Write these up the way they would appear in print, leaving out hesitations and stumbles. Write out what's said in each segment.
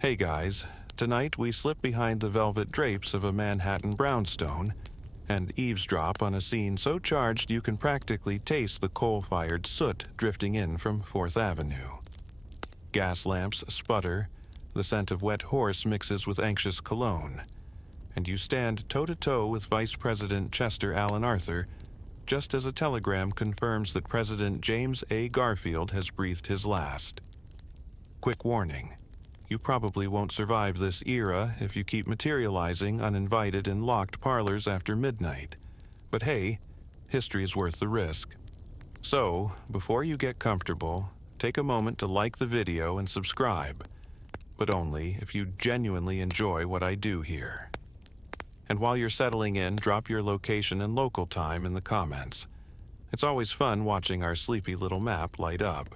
Hey guys, tonight we slip behind the velvet drapes of a Manhattan brownstone and eavesdrop on a scene so charged you can practically taste the coal-fired soot drifting in from 4th Avenue. Gas lamps sputter, the scent of wet horse mixes with anxious cologne, and you stand toe-to-toe with Vice President Chester Alan Arthur just as a telegram confirms that President James A. Garfield has breathed his last. Quick warning. You probably won't survive this era if you keep materializing uninvited in locked parlors after midnight. But hey, history is worth the risk. So, before you get comfortable, take a moment to like the video and subscribe, but only if you genuinely enjoy what I do here. And while you're settling in, drop your location and local time in the comments. It's always fun watching our sleepy little map light up.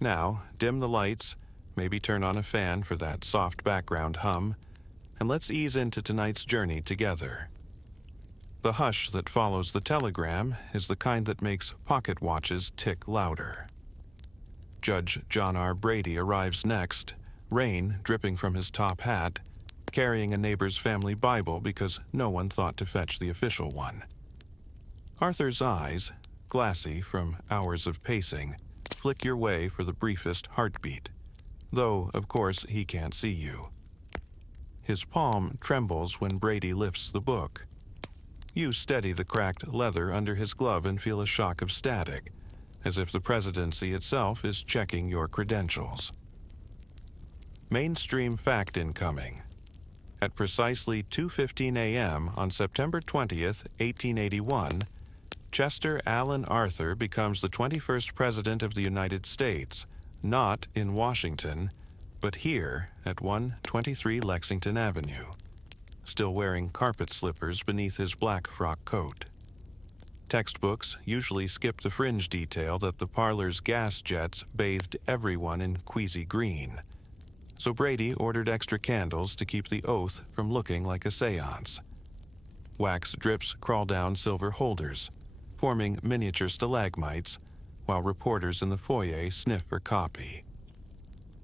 Now, dim the lights, maybe turn on a fan for that soft background hum, and let's ease into tonight's journey together. The hush that follows the telegram is the kind that makes pocket watches tick louder. Judge John R. Brady arrives next, rain dripping from his top hat, carrying a neighbor's family Bible because no one thought to fetch the official one. Arthur's eyes, glassy from hours of pacing, flick your way for the briefest heartbeat, though, of course, he can't see you. His palm trembles when Brady lifts the book. You steady the cracked leather under his glove and feel a shock of static, as if the presidency itself is checking your credentials. Mainstream fact incoming. At precisely 2:15 a.m. on September 20th, 1881, Chester Alan Arthur becomes the 21st President of the United States, not in Washington, but here at 123 Lexington Avenue, still wearing carpet slippers beneath his black frock coat. Textbooks usually skip the fringe detail that the parlor's gas jets bathed everyone in queasy green. So Brady ordered extra candles to keep the oath from looking like a seance. Wax drips crawl down silver holders, forming miniature stalagmites, while reporters in the foyer sniff for copy.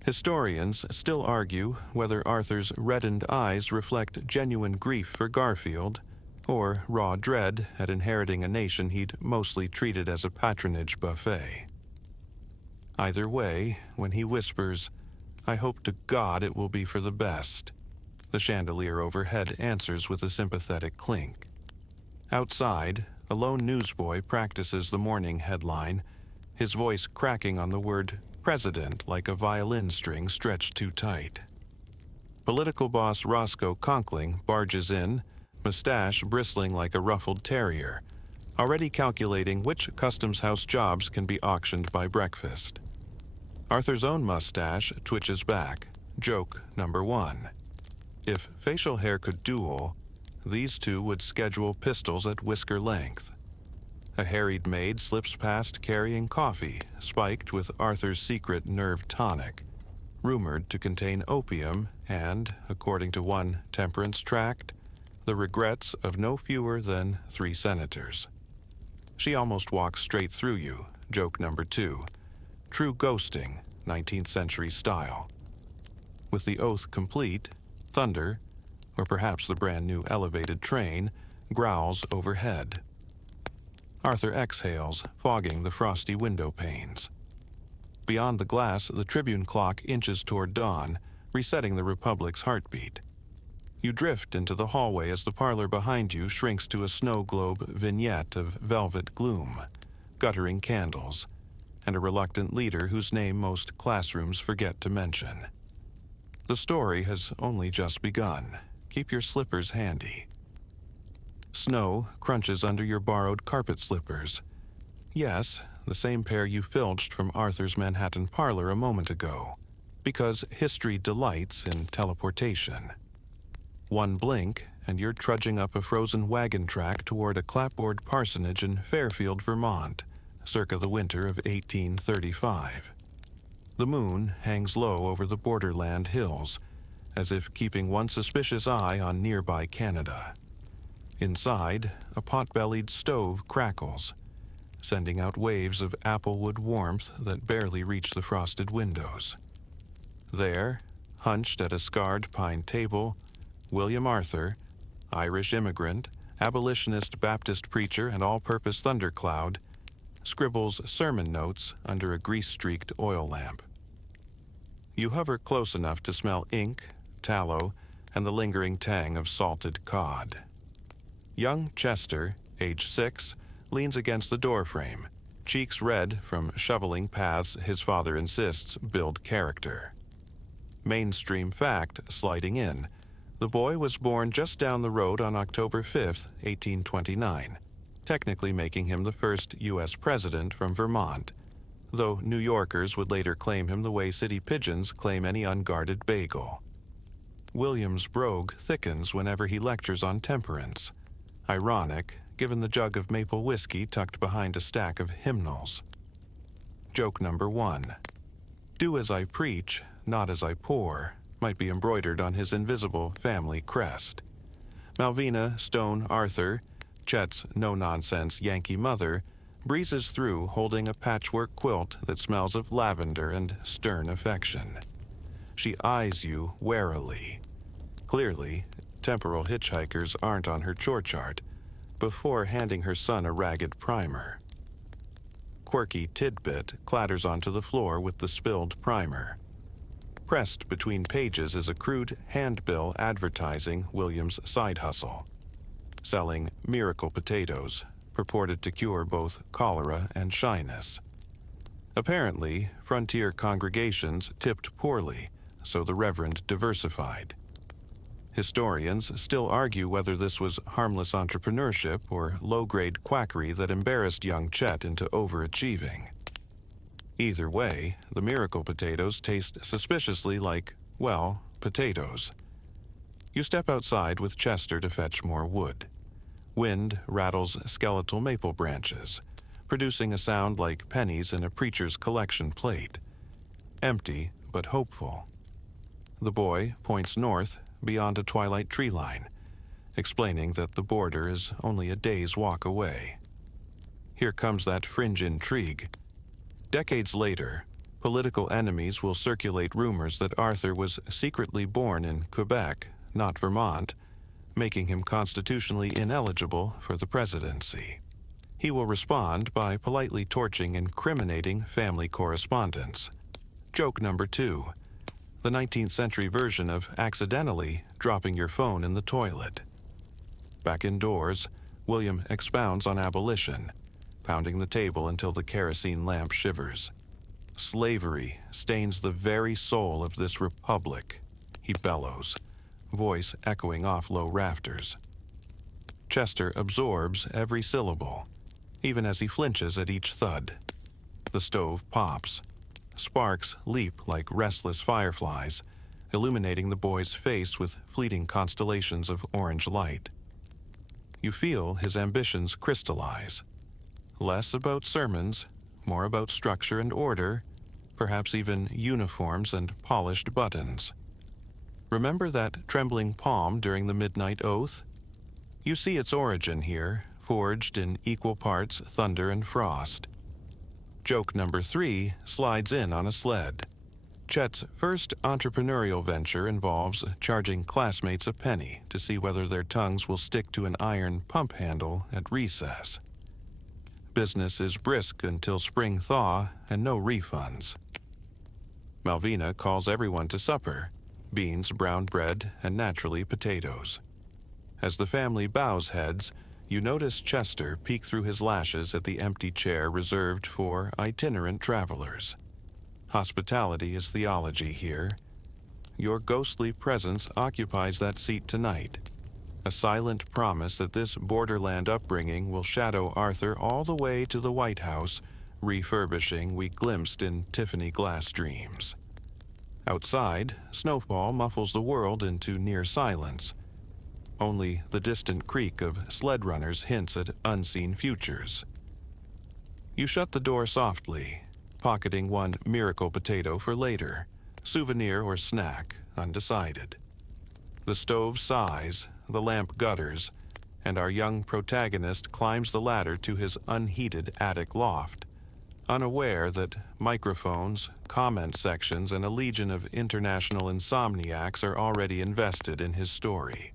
Historians still argue whether Arthur's reddened eyes reflect genuine grief for Garfield or raw dread at inheriting a nation he'd mostly treated as a patronage buffet. Either way, when he whispers, "I hope to God it will be for the best," the chandelier overhead answers with a sympathetic clink. Outside, a lone newsboy practices the morning headline, his voice cracking on the word president like a violin string stretched too tight. Political boss Roscoe Conkling barges in, mustache bristling like a ruffled terrier, already calculating which customs house jobs can be auctioned by breakfast. Arthur's own mustache twitches back, joke number one. If facial hair could duel, these two would schedule pistols at whisker length. A harried maid slips past carrying coffee, spiked with Arthur's secret nerve tonic, rumored to contain opium and, according to one temperance tract, the regrets of no fewer than 3 senators. She almost walks straight through you, joke number two. True ghosting, 19th century style. With the oath complete, thunder, or perhaps the brand new elevated train, growls overhead. Arthur exhales, fogging the frosty window panes. Beyond the glass, the Tribune clock inches toward dawn, resetting the Republic's heartbeat. You drift into the hallway as the parlor behind you shrinks to a snow globe vignette of velvet gloom, guttering candles, and a reluctant leader whose name most classrooms forget to mention. The story has only just begun. Keep your slippers handy. Snow crunches under your borrowed carpet slippers. Yes, the same pair you filched from Arthur's Manhattan parlor a moment ago, because history delights in teleportation. One blink, and you're trudging up a frozen wagon track toward a clapboard parsonage in Fairfield, Vermont, circa the winter of 1835. The moon hangs low over the borderland hills, as if keeping one suspicious eye on nearby Canada. Inside, a pot-bellied stove crackles, sending out waves of applewood warmth that barely reach the frosted windows. There, hunched at a scarred pine table, William Arthur, Irish immigrant, abolitionist Baptist preacher and all-purpose thundercloud, scribbles sermon notes under a grease-streaked oil lamp. You hover close enough to smell ink, tallow, and the lingering tang of salted cod. Young Chester, age 6, leans against the doorframe, cheeks red from shoveling paths his father insists build character. Mainstream fact sliding in. The boy was born just down the road on October 5, 1829, technically making him the first U.S. president from Vermont, though New Yorkers would later claim him the way city pigeons claim any unguarded bagel. William's brogue thickens whenever he lectures on temperance. Ironic, given the jug of maple whiskey tucked behind a stack of hymnals. Joke number 1. Do as I preach, not as I pour, might be embroidered on his invisible family crest. Malvina Stone Arthur, Chet's no-nonsense Yankee mother, breezes through holding a patchwork quilt that smells of lavender and stern affection. She eyes you warily. Clearly, temporal hitchhikers aren't on her chore chart, before handing her son a ragged primer. Quirky tidbit clatters onto the floor with the spilled primer. Pressed between pages is a crude handbill advertising William's side hustle, selling miracle potatoes, purported to cure both cholera and shyness. Apparently, frontier congregations tipped poorly, so the Reverend diversified. Historians still argue whether this was harmless entrepreneurship or low-grade quackery that embarrassed young Chet into overachieving. Either way, the miracle potatoes taste suspiciously like, well, potatoes. You step outside with Chester to fetch more wood. Wind rattles skeletal maple branches, producing a sound like pennies in a preacher's collection plate. Empty, but hopeful. The boy points north beyond a twilight tree line, explaining that the border is only a day's walk away. Here comes that fringe intrigue. Decades later, political enemies will circulate rumors that Arthur was secretly born in Quebec, not Vermont, making him constitutionally ineligible for the presidency. He will respond by politely torching incriminating family correspondence. Joke number 2. The 19th century version of accidentally dropping your phone in the toilet. Back indoors, William expounds on abolition, pounding the table until the kerosene lamp shivers. Slavery stains the very soul of this republic, he bellows, voice echoing off low rafters. Chester absorbs every syllable, even as he flinches at each thud. The stove pops. Sparks leap like restless fireflies, illuminating the boy's face with fleeting constellations of orange light. You feel his ambitions crystallize. Less about sermons, more about structure and order, perhaps even uniforms and polished buttons. Remember that trembling palm during the midnight oath? You see its origin here, forged in equal parts thunder and frost. Joke number 3 slides in on a sled. Chet's first entrepreneurial venture involves charging classmates a penny to see whether their tongues will stick to an iron pump handle at recess. Business is brisk until spring thaw and no refunds. Malvina calls everyone to supper: beans, brown bread, and naturally potatoes. As the family bows heads, you notice Chester peek through his lashes at the empty chair reserved for itinerant travelers. Hospitality is theology here. Your ghostly presence occupies that seat tonight, a silent promise that this borderland upbringing will shadow Arthur all the way to the White House, refurbishing we glimpsed in Tiffany glass dreams. Outside, snowfall muffles the world into near silence. Only the distant creak of sled runners hints at unseen futures. You shut the door softly, pocketing one miracle potato for later, souvenir or snack, undecided. The stove sighs, the lamp gutters, and our young protagonist climbs the ladder to his unheated attic loft, unaware that microphones, comment sections, and a legion of international insomniacs are already invested in his story.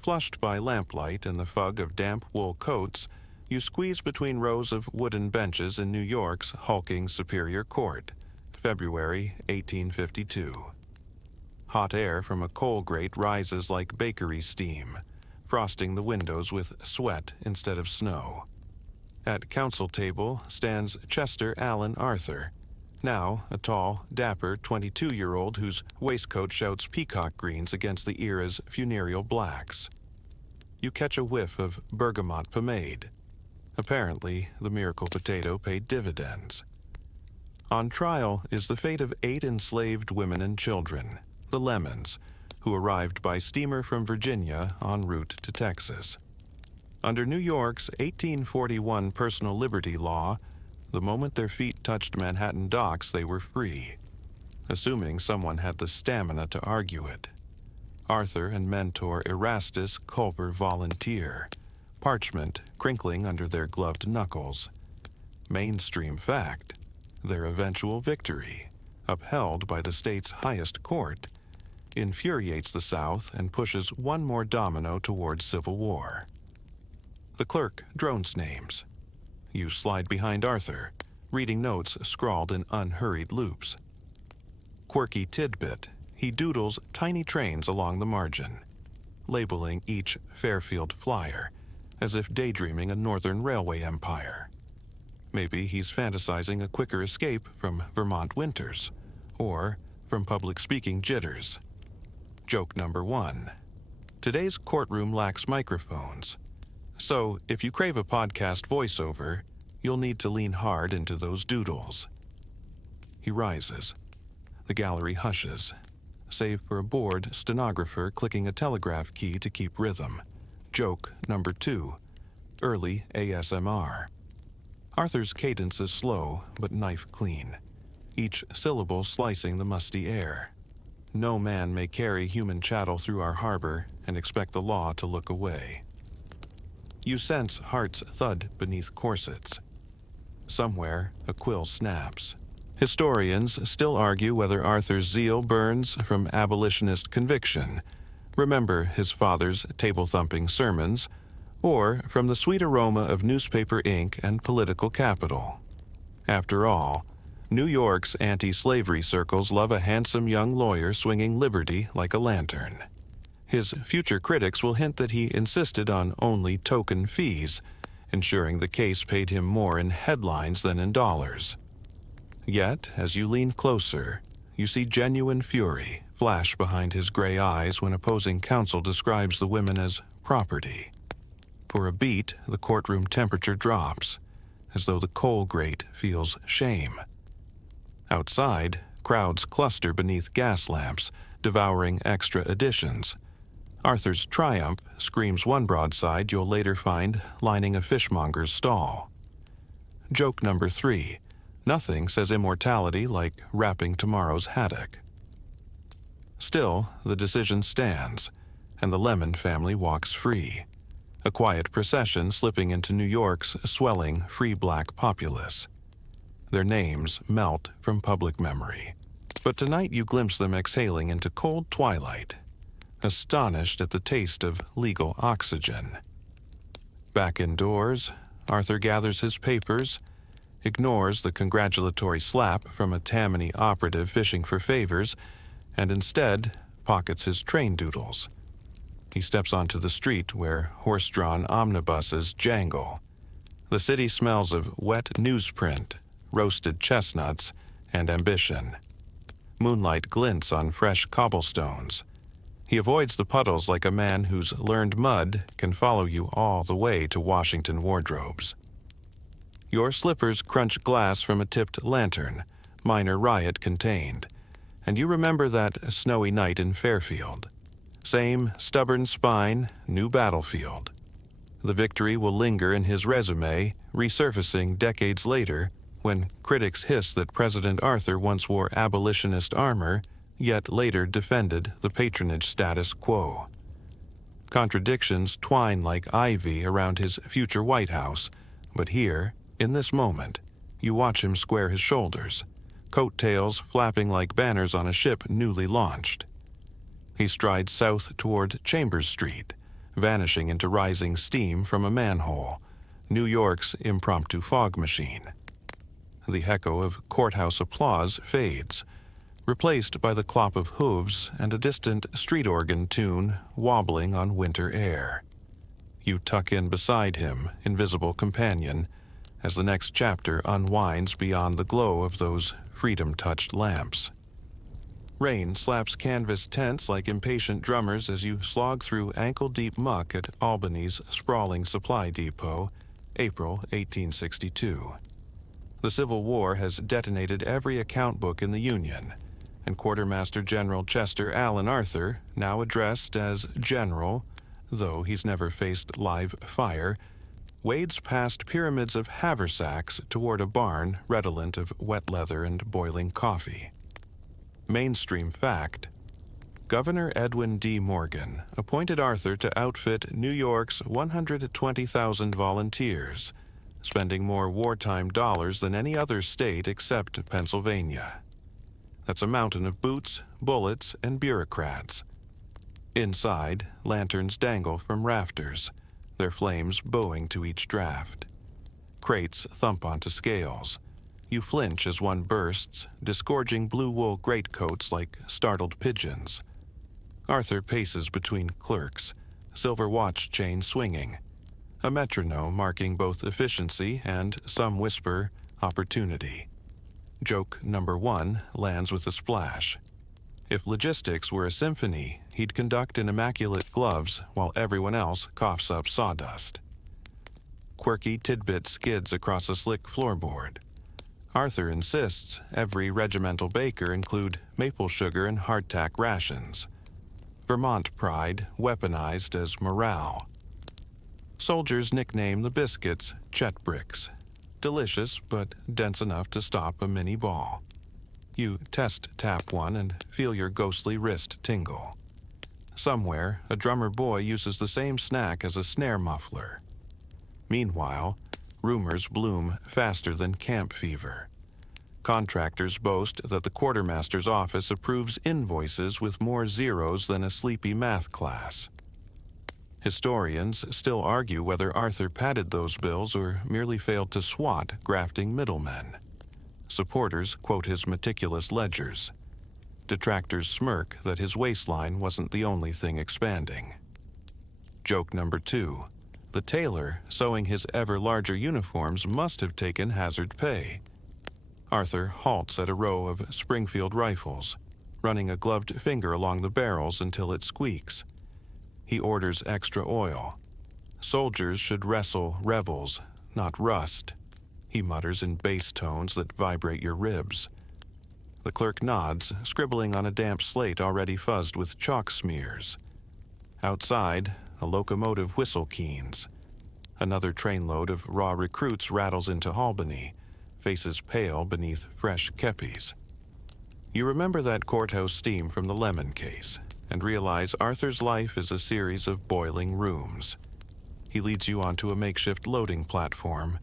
Flushed by lamplight and the fug of damp wool coats, you squeeze between rows of wooden benches in New York's hulking Superior Court, February 1852. Hot air from a coal grate rises like bakery steam, frosting the windows with sweat instead of snow. At council table stands Chester Allen Arthur, now a tall, dapper 22-year-old whose waistcoat shouts peacock greens against the era's funereal blacks. You catch a whiff of bergamot pomade. Apparently, the miracle potato paid dividends. On trial is the fate of 8 enslaved women and children, the Lemons, who arrived by steamer from Virginia en route to Texas. Under New York's 1841 personal liberty law, the moment their feet touched Manhattan docks, they were free, assuming someone had the stamina to argue it. Arthur and mentor Erastus Culper volunteer, parchment crinkling under their gloved knuckles. Mainstream fact, their eventual victory, upheld by the state's highest court, infuriates the South and pushes one more domino towards civil war. The clerk drones names. You slide behind Arthur, reading notes scrawled in unhurried loops. Quirky tidbit, he doodles tiny trains along the margin, labeling each Fairfield flyer, as if daydreaming a Northern Railway empire. Maybe he's fantasizing a quicker escape from Vermont winters, or from public speaking jitters. Joke number 1. Today's courtroom lacks microphones. So, if you crave a podcast voiceover, you'll need to lean hard into those doodles. He rises. The gallery hushes, save for a bored stenographer clicking a telegraph key to keep rhythm. Joke number 2. Early ASMR. Arthur's cadence is slow, but knife clean, each syllable slicing the musty air. No man may carry human chattel through our harbor and expect the law to look away. You sense hearts thud beneath corsets. Somewhere, a quill snaps. Historians still argue whether Arthur's zeal burns from abolitionist conviction, remember his father's table-thumping sermons, or from the sweet aroma of newspaper ink and political capital. After all, New York's anti-slavery circles love a handsome young lawyer swinging liberty like a lantern. His future critics will hint that he insisted on only token fees, ensuring the case paid him more in headlines than in dollars. Yet, as you lean closer, you see genuine fury flash behind his gray eyes when opposing counsel describes the women as property. For a beat, the courtroom temperature drops, as though the coal grate feels shame. Outside, crowds cluster beneath gas lamps, devouring extra editions. Arthur's triumph screams one broadside you'll later find lining a fishmonger's stall. Joke number 3. Nothing says immortality like wrapping tomorrow's haddock. Still, the decision stands, and the Lemon family walks free, a quiet procession slipping into New York's swelling free black populace. Their names melt from public memory, but tonight you glimpse them exhaling into cold twilight, astonished at the taste of legal oxygen. Back indoors, Arthur gathers his papers, ignores the congratulatory slap from a Tammany operative fishing for favors, and instead pockets his train doodles. He steps onto the street where horse-drawn omnibuses jangle. The city smells of wet newsprint, roasted chestnuts, and ambition. Moonlight glints on fresh cobblestones. He avoids the puddles like a man whose learned mud can follow you all the way to Washington wardrobes. Your slippers crunch glass from a tipped lantern, minor riot contained, and you remember that snowy night in Fairfield. Same stubborn spine, new battlefield. The victory will linger in his resume, resurfacing decades later, when critics hiss that President Arthur once wore abolitionist armor, yet later defended the patronage status quo. Contradictions twine like ivy around his future White House, but here, in this moment, You watch him square his shoulders, coattails flapping like banners on a ship newly launched. He strides south toward Chambers Street, vanishing into rising steam from a manhole, New York's impromptu fog machine. The echo of courthouse applause fades, replaced by the clop of hooves and a distant street organ tune wobbling on winter air. You tuck in beside him, invisible companion, as the next chapter unwinds beyond the glow of those freedom-touched lamps. Rain slaps canvas tents like impatient drummers as you slog through ankle-deep muck at Albany's sprawling supply depot, April 1862. The Civil War has detonated every account book in the Union, and Quartermaster General Chester Alan Arthur, now addressed as General, though he's never faced live fire, wades past pyramids of haversacks toward a barn redolent of wet leather and boiling coffee. Mainstream fact: Governor Edwin D. Morgan appointed Arthur to outfit New York's 120,000 volunteers, spending more wartime dollars than any other state except Pennsylvania. That's a mountain of boots, bullets, and bureaucrats. Inside, lanterns dangle from rafters, their flames bowing to each draft. Crates thump onto scales. You flinch as one bursts, disgorging blue wool greatcoats like startled pigeons. Arthur paces between clerks, silver watch chain swinging, a metronome marking both efficiency and, some whisper, opportunity. Joke number 1 lands with a splash. If logistics were a symphony, he'd conduct in immaculate gloves while everyone else coughs up sawdust. Quirky tidbit skids across a slick floorboard. Arthur insists every regimental baker include maple sugar and hardtack rations. Vermont pride weaponized as morale. Soldiers nickname the biscuits Chet bricks. Delicious, but dense enough to stop a mini ball. You tap one and feel your ghostly wrist tingle. Somewhere, a drummer boy uses the same snack as a snare muffler. Meanwhile, rumors bloom faster than camp fever. Contractors boast that the quartermaster's office approves invoices with more zeros than a sleepy math class. Historians still argue whether Arthur padded those bills or merely failed to swat grafting middlemen. Supporters quote his meticulous ledgers. Detractors smirk that his waistline wasn't the only thing expanding. Joke number 2. The tailor sewing his ever larger uniforms must have taken hazard pay. Arthur halts at a row of Springfield rifles, running a gloved finger along the barrels until it squeaks. He orders extra oil. Soldiers should wrestle rebels, not rust, he mutters in bass tones that vibrate your ribs. The clerk nods, scribbling on a damp slate already fuzzed with chalk smears. Outside, a locomotive whistle keens. Another trainload of raw recruits rattles into Albany, faces pale beneath fresh kepis. You remember that courthouse steam from the lemon case, and realize Arthur's life is a series of boiling rooms. He leads you onto a makeshift loading platform.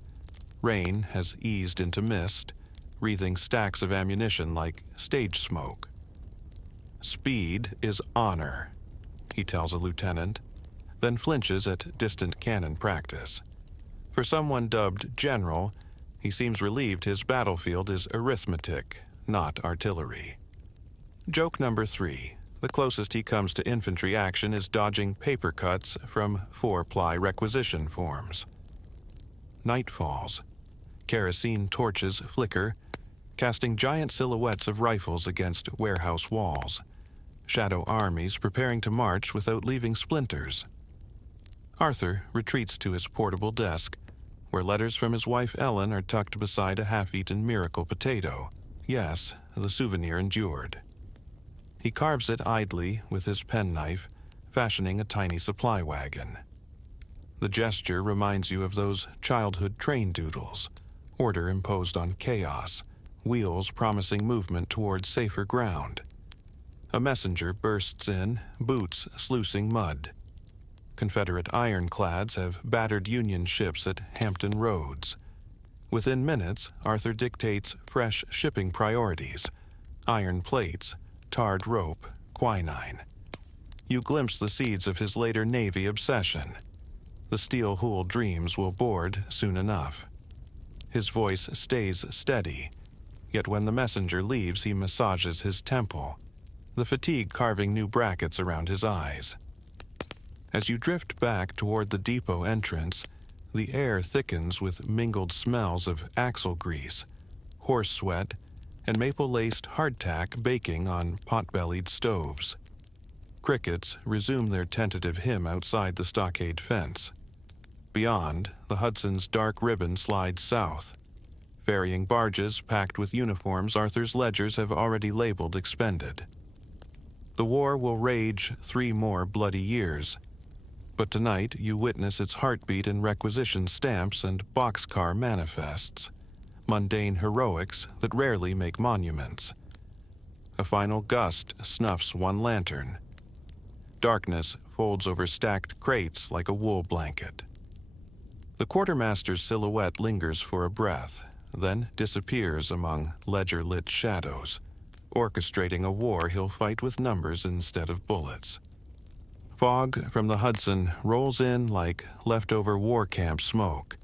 Rain has eased into mist, wreathing stacks of ammunition like stage smoke. Speed is honor, he tells a lieutenant, then flinches at distant cannon practice. For someone dubbed General, he seems relieved his battlefield is arithmetic, not artillery. Joke number 3. The closest he comes to infantry action is dodging paper cuts from 4-ply requisition forms. Night falls. Kerosene torches flicker, casting giant silhouettes of rifles against warehouse walls. Shadow armies preparing to march without leaving splinters. Arthur retreats to his portable desk, where letters from his wife Ellen are tucked beside a half-eaten miracle potato. Yes, the souvenir endured. He carves it idly with his penknife, fashioning a tiny supply wagon. The gesture reminds you of those childhood train doodles, order imposed on chaos, wheels promising movement towards safer ground. A messenger bursts in, boots sluicing mud. Confederate ironclads have battered Union ships at Hampton Roads. Within minutes, Arthur dictates fresh shipping priorities: iron plates, tarred rope, quinine. You glimpse the seeds of his later Navy obsession. The steel-hulled dreams will board soon enough. His voice stays steady, yet when the messenger leaves, he massages his temple, the fatigue carving new brackets around his eyes. As you drift back toward the depot entrance, the air thickens with mingled smells of axle grease, horse sweat, and maple-laced hardtack baking on pot-bellied stoves. Crickets resume their tentative hymn outside the stockade fence. Beyond, the Hudson's dark ribbon slides south. Ferrying barges packed with uniforms Arthur's ledgers have already labeled expended. The war will rage 3 more bloody years, but tonight you witness its heartbeat in requisition stamps and boxcar manifests, mundane heroics that rarely make monuments. A final gust snuffs one lantern. Darkness folds over stacked crates like a wool blanket. The quartermaster's silhouette lingers for a breath, then disappears among ledger-lit shadows, orchestrating a war he'll fight with numbers instead of bullets. Fog from the Hudson rolls in like leftover war camp smoke,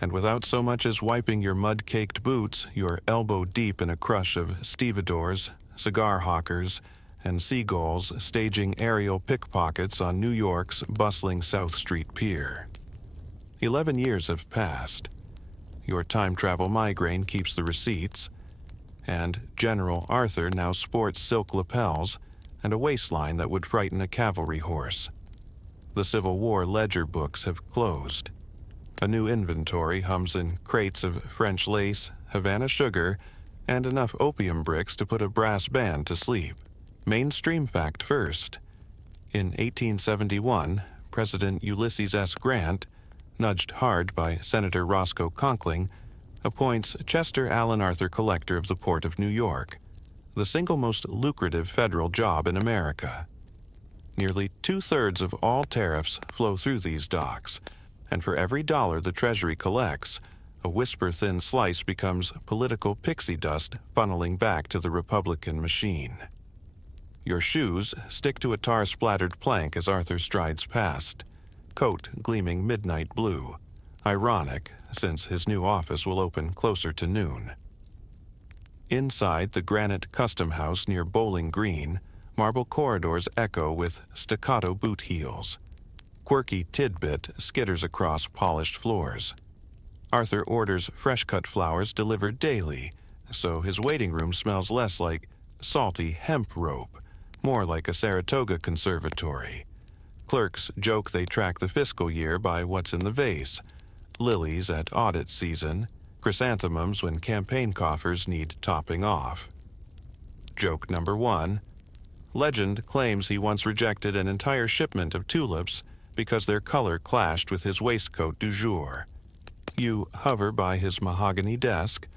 and without so much as wiping your mud-caked boots, you're elbow-deep in a crush of stevedores, cigar hawkers, and seagulls staging aerial pickpockets on New York's bustling South Street Pier. 11 years have passed. Your time travel migraine keeps the receipts, and General Arthur now sports silk lapels and a waistline that would frighten a cavalry horse. The Civil War ledger books have closed. A new inventory hums in crates of French lace, Havana sugar, and enough opium bricks to put a brass band to sleep. Mainstream fact first. In 1871, President Ulysses S. Grant, nudged hard by Senator Roscoe Conkling, appoints Chester Alan Arthur collector of the Port of New York, the single most lucrative federal job in America. Nearly 2/3 of all tariffs flow through these docks, and for every dollar the Treasury collects, a whisper-thin slice becomes political pixie dust funneling back to the Republican machine. Your shoes stick to a tar-splattered plank as Arthur strides past, coat gleaming midnight blue, ironic since his new office will open closer to noon. Inside the granite custom house near Bowling Green, marble corridors echo with staccato boot heels. Quirky tidbit skitters across polished floors. Arthur orders fresh-cut flowers delivered daily, so his waiting room smells less like salty hemp rope, more like a Saratoga conservatory. Clerks joke they track the fiscal year by what's in the vase: lilies at audit season, chrysanthemums when campaign coffers need topping off. Joke number 1. Legend claims he once rejected an entire shipment of tulips because their color clashed with his waistcoat du jour. You hover by his mahogany desk,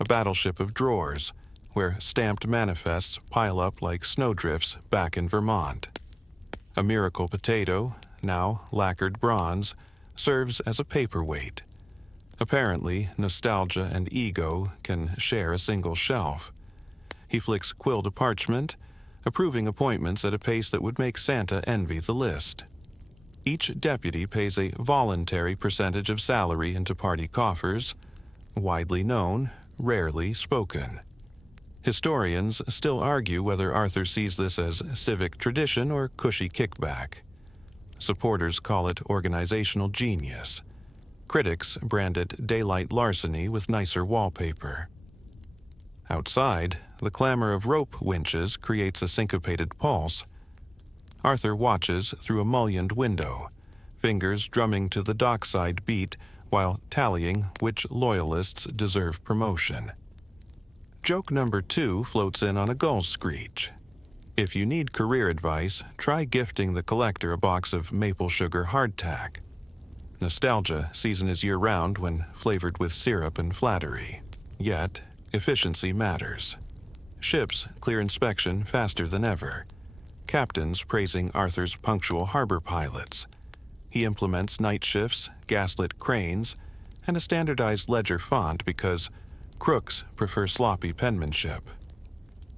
a battleship of drawers, where stamped manifests pile up like snowdrifts back in Vermont. A miracle potato, now lacquered bronze, serves as a paperweight. Apparently, nostalgia and ego can share a single shelf. He flicks quill to parchment, approving appointments at a pace that would make Santa envy the list. Each deputy pays a voluntary percentage of salary into party coffers, widely known, rarely spoken. Historians still argue whether Arthur sees this as civic tradition or cushy kickback. Supporters call it organizational genius. Critics brand it daylight larceny with nicer wallpaper. Outside, the clamor of rope winches creates a syncopated pulse. Arthur watches through a mullioned window, fingers drumming to the dockside beat while tallying which loyalists deserve promotion. Joke number 2 floats in on a gull screech. If you need career advice, try gifting the collector a box of maple sugar hardtack. Nostalgia season is year-round when flavored with syrup and flattery. Yet, efficiency matters. Ships clear inspection faster than ever. Captains praising Arthur's punctual harbor pilots. He implements night shifts, gaslit cranes, and a standardized ledger font because crooks prefer sloppy penmanship.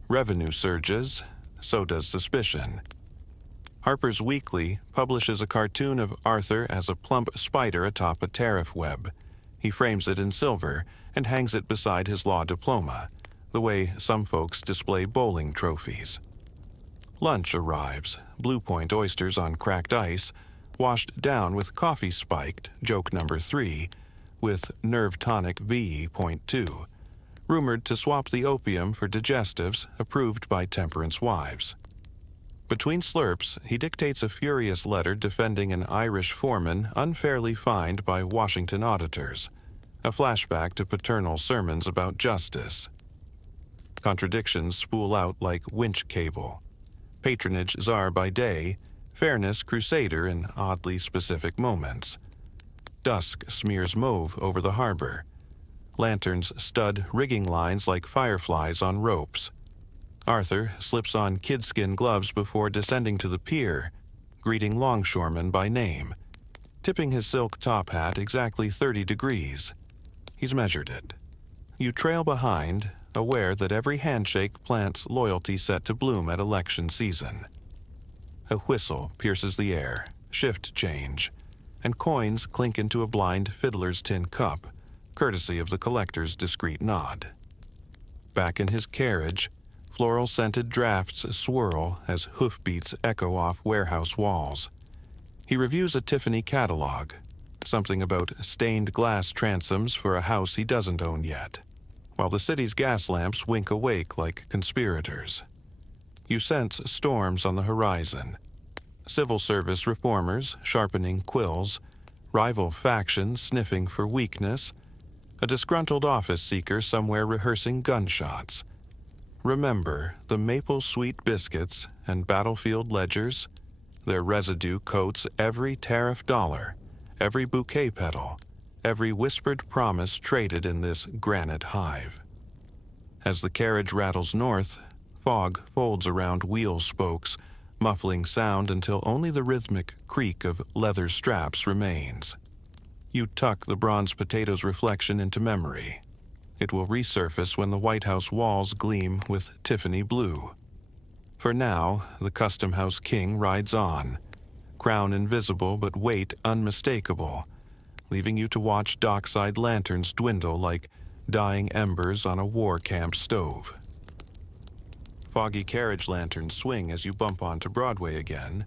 Revenue surges, so does suspicion. Harper's Weekly publishes a cartoon of Arthur as a plump spider atop a tariff web. He frames it in silver and hangs it beside his law diploma, the way some folks display bowling trophies. Lunch arrives, Blue Point oysters on cracked ice, washed down with coffee spiked, joke number 3, with nerve tonic VE.2, rumored to swap the opium for digestives approved by temperance wives. Between slurps, he dictates a furious letter defending an Irish foreman unfairly fined by Washington auditors, a flashback to paternal sermons about justice. Contradictions spool out like winch cable. Patronage czar by day, fairness crusader in oddly specific moments. Dusk smears mauve over the harbor. Lanterns stud rigging lines like fireflies on ropes. Arthur slips on kidskin gloves before descending to the pier, greeting longshoremen by name, tipping his silk top hat exactly 30 degrees. He's measured it. You trail behind, aware that every handshake plants loyalty set to bloom at election season. A whistle pierces the air, shift change, and coins clink into a blind fiddler's tin cup, courtesy of the collector's discreet nod. Back in his carriage, floral-scented drafts swirl as hoofbeats echo off warehouse walls. He reviews a Tiffany catalog, something about stained glass transoms for a house he doesn't own yet, while the city's gas lamps wink awake like conspirators. You sense storms on the horizon. Civil service reformers sharpening quills, rival factions sniffing for weakness, a disgruntled office seeker somewhere rehearsing gunshots. Remember the maple sweet biscuits and battlefield ledgers? Their residue coats every tariff dollar, every bouquet petal, every whispered promise traded in this granite hive. As the carriage rattles north, fog folds around wheel spokes, muffling sound until only the rhythmic creak of leather straps remains. You tuck the bronze potato's reflection into memory. It will resurface when the White House walls gleam with Tiffany blue. For now, the Custom House king rides on, crown invisible but weight unmistakable, leaving you to watch dockside lanterns dwindle like dying embers on a war camp stove. Foggy carriage lanterns swing as you bump onto Broadway again,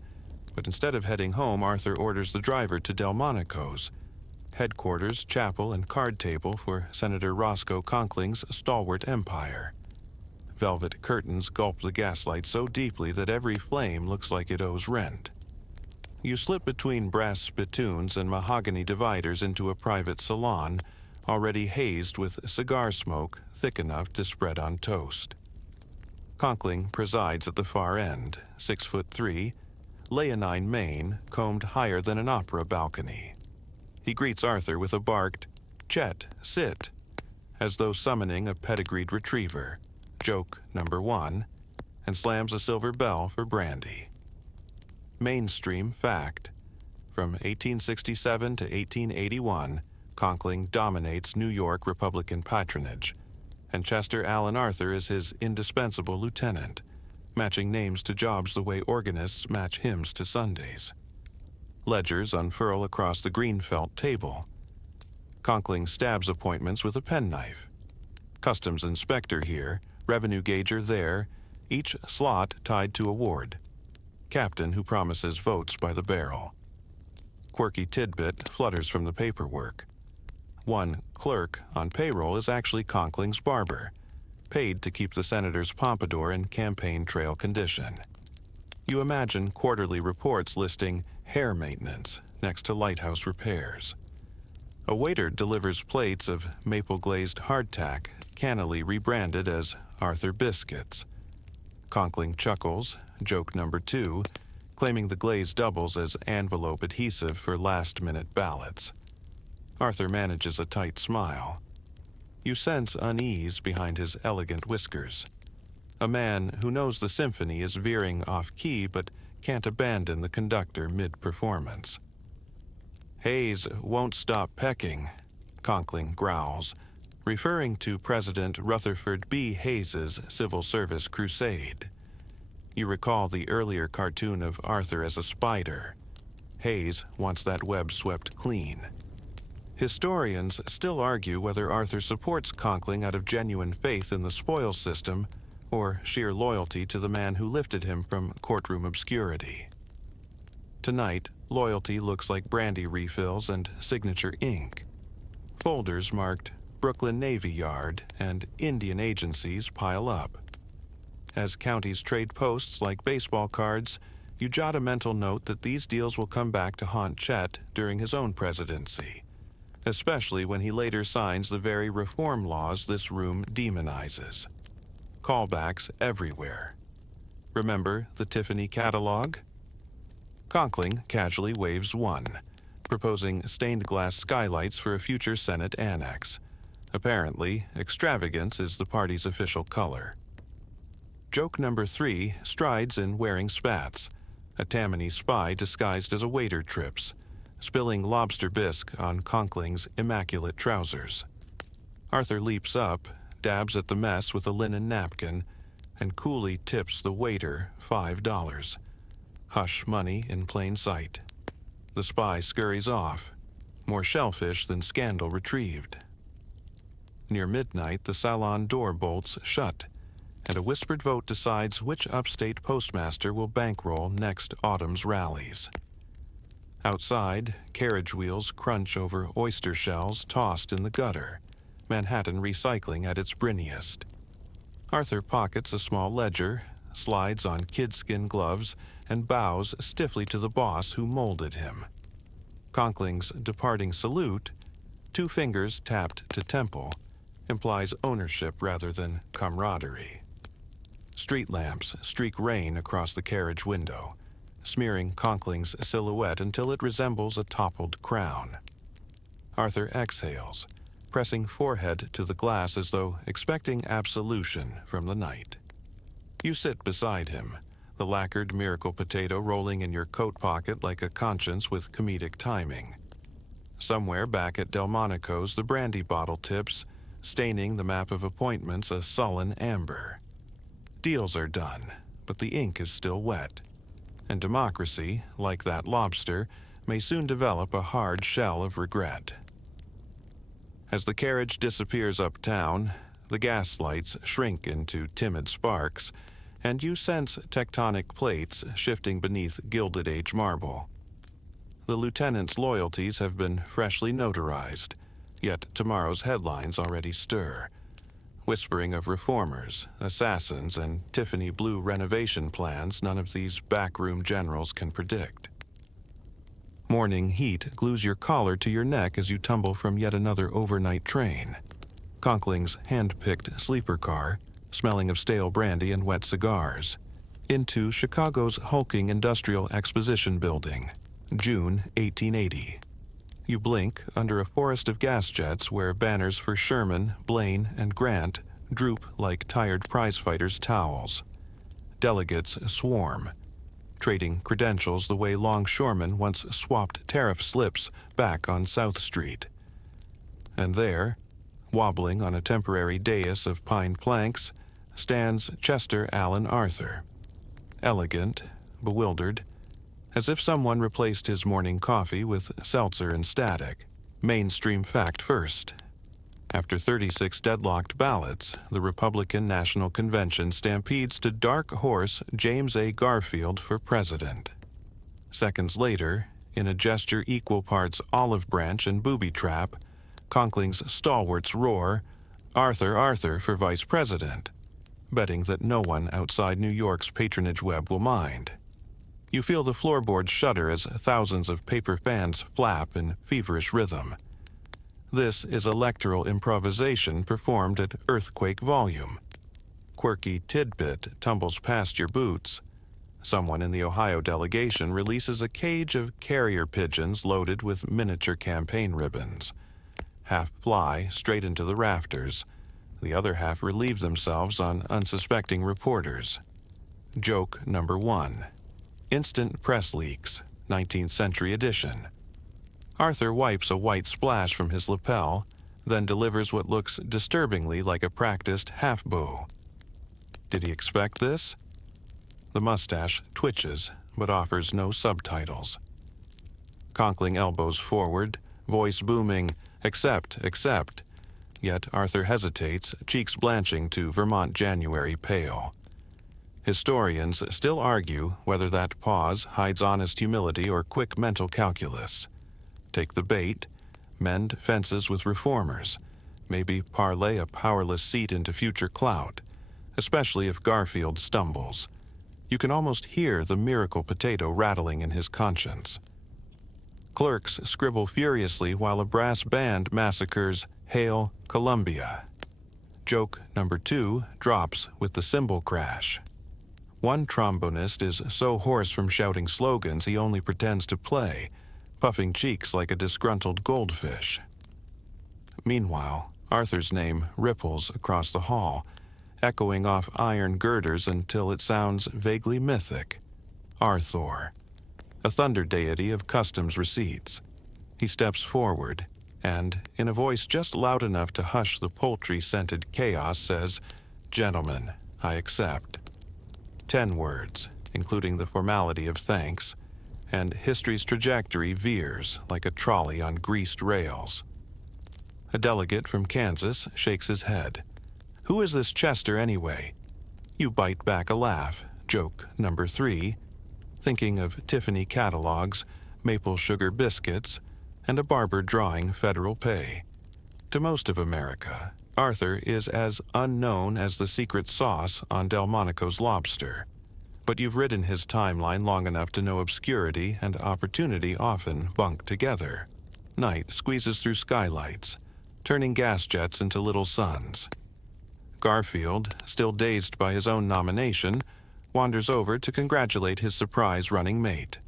but instead of heading home, Arthur orders the driver to Delmonico's, headquarters, chapel, and card table for Senator Roscoe Conkling's stalwart empire. Velvet curtains gulp the gaslight so deeply that every flame looks like it owes rent. You slip between brass spittoons and mahogany dividers into a private salon, already hazed with cigar smoke thick enough to spread on toast. Conkling presides at the far end, 6'3", leonine mane combed higher than an opera balcony. He greets Arthur with a barked, "Chet, sit," as though summoning a pedigreed retriever, joke number 1, and slams a silver bell for brandy. Mainstream fact. From 1867 to 1881, Conkling dominates New York Republican patronage, and Chester Alan Arthur is his indispensable lieutenant, matching names to jobs the way organists match hymns to Sundays. Ledgers unfurl across the green felt table. Conkling stabs appointments with a penknife. Customs inspector here, revenue gauger there, each slot tied to a ward. Captain who promises votes by the barrel. Quirky tidbit flutters from the paperwork. One clerk on payroll is actually Conkling's barber, paid to keep the senator's pompadour in campaign trail condition. You imagine quarterly reports listing hair maintenance next to lighthouse repairs. A waiter delivers plates of maple-glazed hardtack, cannily rebranded as Arthur Biscuits. Conkling chuckles, joke number 2, claiming the glaze doubles as envelope adhesive for last-minute ballots. Arthur manages a tight smile. You sense unease behind his elegant whiskers. A man who knows the symphony is veering off-key but can't abandon the conductor mid-performance. Hayes won't stop pecking. Conkling growls, referring to President Rutherford B. Hayes's civil service crusade. You recall the earlier cartoon of Arthur as a spider. Hayes wants that web swept clean. Historians still argue whether Arthur supports Conkling out of genuine faith in the spoils system or sheer loyalty to the man who lifted him from courtroom obscurity. Tonight, loyalty looks like brandy refills and signature ink. Folders marked Brooklyn Navy Yard and Indian agencies pile up. As counties trade posts like baseball cards, you jot a mental note that these deals will come back to haunt Chet during his own presidency, especially when he later signs the very reform laws this room demonizes. Callbacks everywhere. Remember the Tiffany catalog? Conkling casually waves one, proposing stained glass skylights for a future Senate annex. Apparently, extravagance is the party's official color. Joke number 3 strides in wearing spats. A Tammany spy disguised as a waiter trips, spilling lobster bisque on Conkling's immaculate trousers. Arthur leaps up, dabs at the mess with a linen napkin, and coolly tips the waiter $5. Hush money in plain sight. The spy scurries off, more shellfish than scandal retrieved. Near midnight, the salon door bolts shut, and a whispered vote decides which upstate postmaster will bankroll next autumn's rallies. Outside, carriage wheels crunch over oyster shells tossed in the gutter, Manhattan recycling at its brinniest. Arthur pockets a small ledger, slides on kidskin gloves, and bows stiffly to the boss who molded him. Conkling's departing salute, 2 fingers tapped to temple, implies ownership rather than camaraderie. Street lamps streak rain across the carriage window, smearing Conkling's silhouette until it resembles a toppled crown. Arthur exhales, pressing forehead to the glass as though expecting absolution from the night. You sit beside him, the lacquered miracle potato rolling in your coat pocket like a conscience with comedic timing. Somewhere back at Delmonico's, the brandy bottle tips, staining the map of appointments a sullen amber. Deals are done, but the ink is still wet, and democracy, like that lobster, may soon develop a hard shell of regret. As the carriage disappears uptown, the gas lights shrink into timid sparks, and you sense tectonic plates shifting beneath Gilded Age marble. The lieutenant's loyalties have been freshly notarized, yet tomorrow's headlines already stir, whispering of reformers, assassins, and Tiffany blue renovation plans none of these backroom generals can predict. Morning heat glues your collar to your neck as you tumble from yet another overnight train. Conkling's hand-picked sleeper car, smelling of stale brandy and wet cigars, into Chicago's hulking industrial exposition building, June 1880. You blink under a forest of gas jets where banners for Sherman, Blaine, and Grant droop like tired prizefighters' towels. Delegates swarm, trading credentials the way longshoremen once swapped tariff slips back on South Street. And there, wobbling on a temporary dais of pine planks, stands Chester Alan Arthur. Elegant, bewildered, as if someone replaced his morning coffee with seltzer and static. Mainstream fact first. After 36 deadlocked ballots, the Republican National Convention stampedes to dark horse James A. Garfield for president. Seconds later, in a gesture equal parts olive branch and booby trap, Conkling's stalwarts roar, "Arthur, Arthur for vice president," betting that no one outside New York's patronage web will mind. You feel the floorboards shudder as thousands of paper fans flap in feverish rhythm. This is electoral improvisation performed at earthquake volume. Quirky tidbit tumbles past your boots. Someone in the Ohio delegation releases a cage of carrier pigeons loaded with miniature campaign ribbons. Half fly straight into the rafters. The other half relieve themselves on unsuspecting reporters. Joke number 1. Instant press leaks, 19th century edition. Arthur wipes a white splash from his lapel, then delivers what looks disturbingly like a practiced half-bow. Did he expect this? The mustache twitches, but offers no subtitles. Conkling elbows forward, voice booming, "Accept, accept." Yet Arthur hesitates, cheeks blanching to Vermont January pale. Historians still argue whether that pause hides honest humility or quick mental calculus. Take the bait, mend fences with reformers, maybe parlay a powerless seat into future clout, especially if Garfield stumbles. You can almost hear the miracle potato rattling in his conscience. Clerks scribble furiously while a brass band massacres "Hail Columbia." Joke number 2 drops with the cymbal crash. One trombonist is so hoarse from shouting slogans he only pretends to play, puffing cheeks like a disgruntled goldfish. Meanwhile, Arthur's name ripples across the hall, echoing off iron girders until it sounds vaguely mythic. Arthur, a thunder deity of customs receipts. He steps forward and, in a voice just loud enough to hush the poultry-scented chaos, says, "Gentlemen, I accept." 10 words, including the formality of thanks, and history's trajectory veers like a trolley on greased rails. A delegate from Kansas shakes his head. "Who is this Chester anyway?" You bite back a laugh, joke number 3, thinking of Tiffany catalogs, maple sugar biscuits, and a barber drawing federal pay. To most of America, Arthur is as unknown as the secret sauce on Delmonico's lobster. But you've ridden his timeline long enough to know obscurity and opportunity often bunk together. Night squeezes through skylights, turning gas jets into little suns. Garfield, still dazed by his own nomination, wanders over to congratulate his surprise running mate.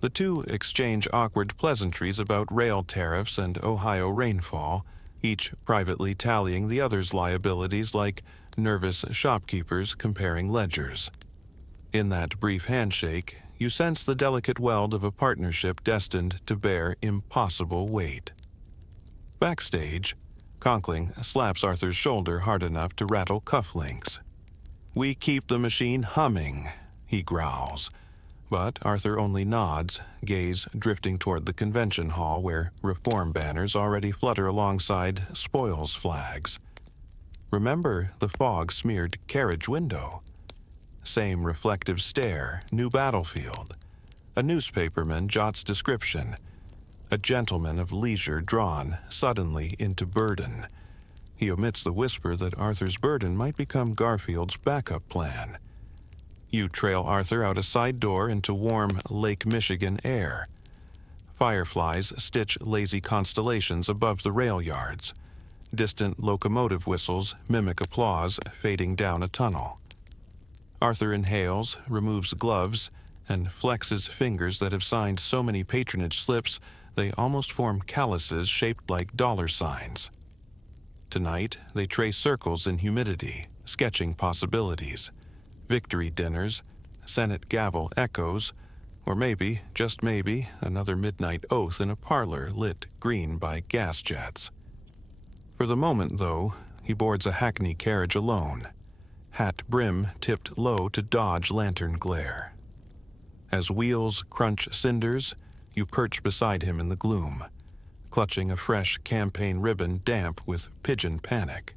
The two exchange awkward pleasantries about rail tariffs and Ohio rainfall, each privately tallying the other's liabilities like nervous shopkeepers comparing ledgers. In that brief handshake, you sense the delicate weld of a partnership destined to bear impossible weight. Backstage, Conkling slaps Arthur's shoulder hard enough to rattle cufflinks. "We keep the machine humming," he growls. But Arthur only nods, gaze drifting toward the convention hall where reform banners already flutter alongside spoils flags. Remember the fog-smeared carriage window? Same reflective stare, new battlefield. A newspaperman jots description. A gentleman of leisure drawn suddenly into burden. He omits the whisper that Arthur's burden might become Garfield's backup plan. You trail Arthur out a side door into warm Lake Michigan air. Fireflies stitch lazy constellations above the rail yards. Distant locomotive whistles mimic applause fading down a tunnel. Arthur inhales, removes gloves, and flexes fingers that have signed so many patronage slips they almost form calluses shaped like dollar signs. Tonight, they trace circles in humidity, sketching possibilities. Victory dinners, Senate gavel echoes, or maybe, just maybe, another midnight oath in a parlor lit green by gas jets. For the moment, though, he boards a hackney carriage alone, hat brim tipped low to dodge lantern glare. As wheels crunch cinders, you perch beside him in the gloom, clutching a fresh campaign ribbon damp with pigeon panic.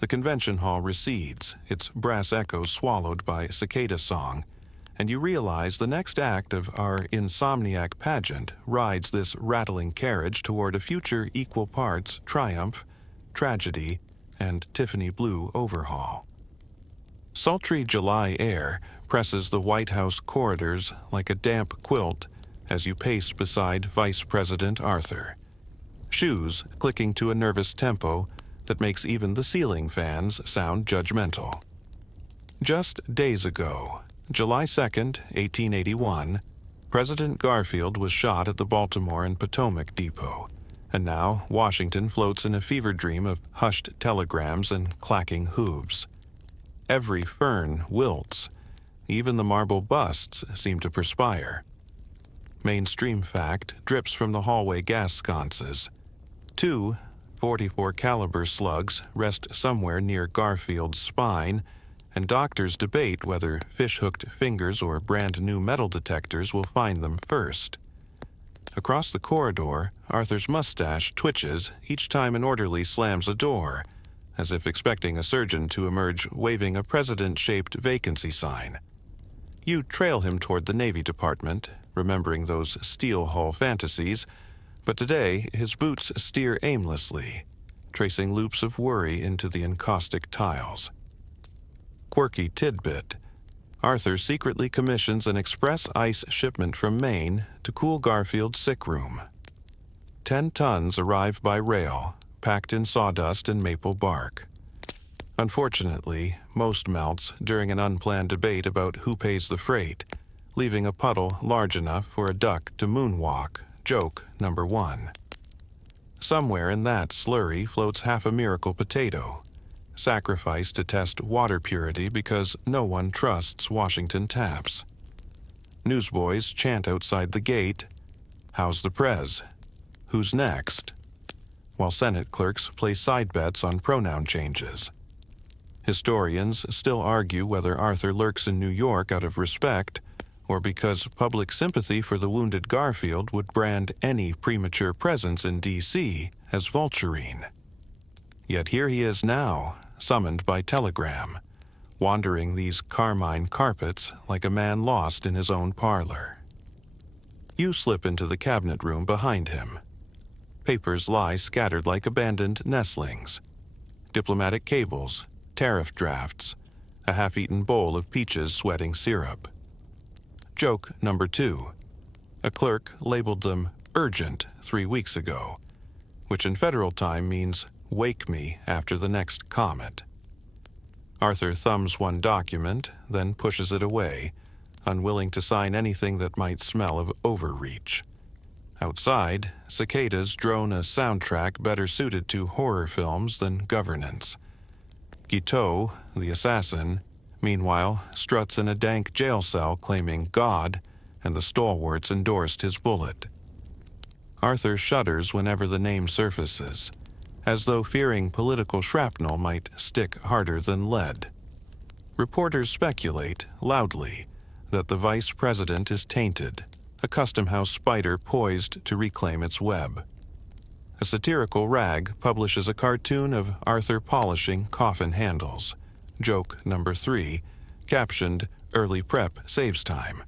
The convention hall recedes, its brass echoes swallowed by cicada song, and you realize the next act of our insomniac pageant rides this rattling carriage toward a future equal parts triumph, tragedy, and Tiffany blue overhaul. Sultry July air presses the White House corridors like a damp quilt as you pace beside Vice President Arthur. Shoes clicking to a nervous tempo that makes even the ceiling fans sound judgmental. Just days ago, July 2nd, 1881, President Garfield was shot at the Baltimore and Potomac Depot, and now Washington floats in a fever dream of hushed telegrams and clacking hooves. Every fern wilts. Even the marble busts seem to perspire. Mainstream fact drips from the hallway gas sconces. 2 .44 caliber slugs rest somewhere near Garfield's spine, and doctors debate whether fish-hooked fingers or brand-new metal detectors will find them first. Across the corridor, Arthur's mustache twitches each time an orderly slams a door, as if expecting a surgeon to emerge waving a president-shaped vacancy sign. You trail him toward the Navy Department, remembering those steel hull fantasies, but today his boots steer aimlessly, tracing loops of worry into the encaustic tiles. Quirky tidbit: Arthur secretly commissions an express ice shipment from Maine to cool Garfield's sick room. 10 tons arrive by rail, packed in sawdust and maple bark. Unfortunately, most melts during an unplanned debate about who pays the freight, leaving a puddle large enough for a duck to moonwalk, joke number 1. Somewhere in that slurry floats half a miracle potato, sacrificed to test water purity because no one trusts Washington taps. Newsboys chant outside the gate, "How's the prez? Who's next?" while Senate clerks play side bets on pronoun changes. Historians still argue whether Arthur lurks in New York out of respect or because public sympathy for the wounded Garfield would brand any premature presence in D.C. as vulturine. Yet here he is now, summoned by telegram, wandering these carmine carpets like a man lost in his own parlor. You slip into the cabinet room behind him. Papers lie scattered like abandoned nestlings. Diplomatic cables, tariff drafts, a half-eaten bowl of peaches sweating syrup. Joke number 2. A clerk labeled them urgent 3 weeks ago, which in federal time means wake me after the next comet. Arthur thumbs one document, then pushes it away, unwilling to sign anything that might smell of overreach. Outside, cicadas drone a soundtrack better suited to horror films than governance. Guiteau, the assassin, meanwhile, struts in a dank jail cell claiming God, and the stalwarts endorsed his bullet. Arthur shudders whenever the name surfaces, as though fearing political shrapnel might stick harder than lead. Reporters speculate, loudly, that the vice president is tainted, a Custom House spider poised to reclaim its web. A satirical rag publishes a cartoon of Arthur polishing coffin handles, joke number 3, captioned "Early Prep Saves Time."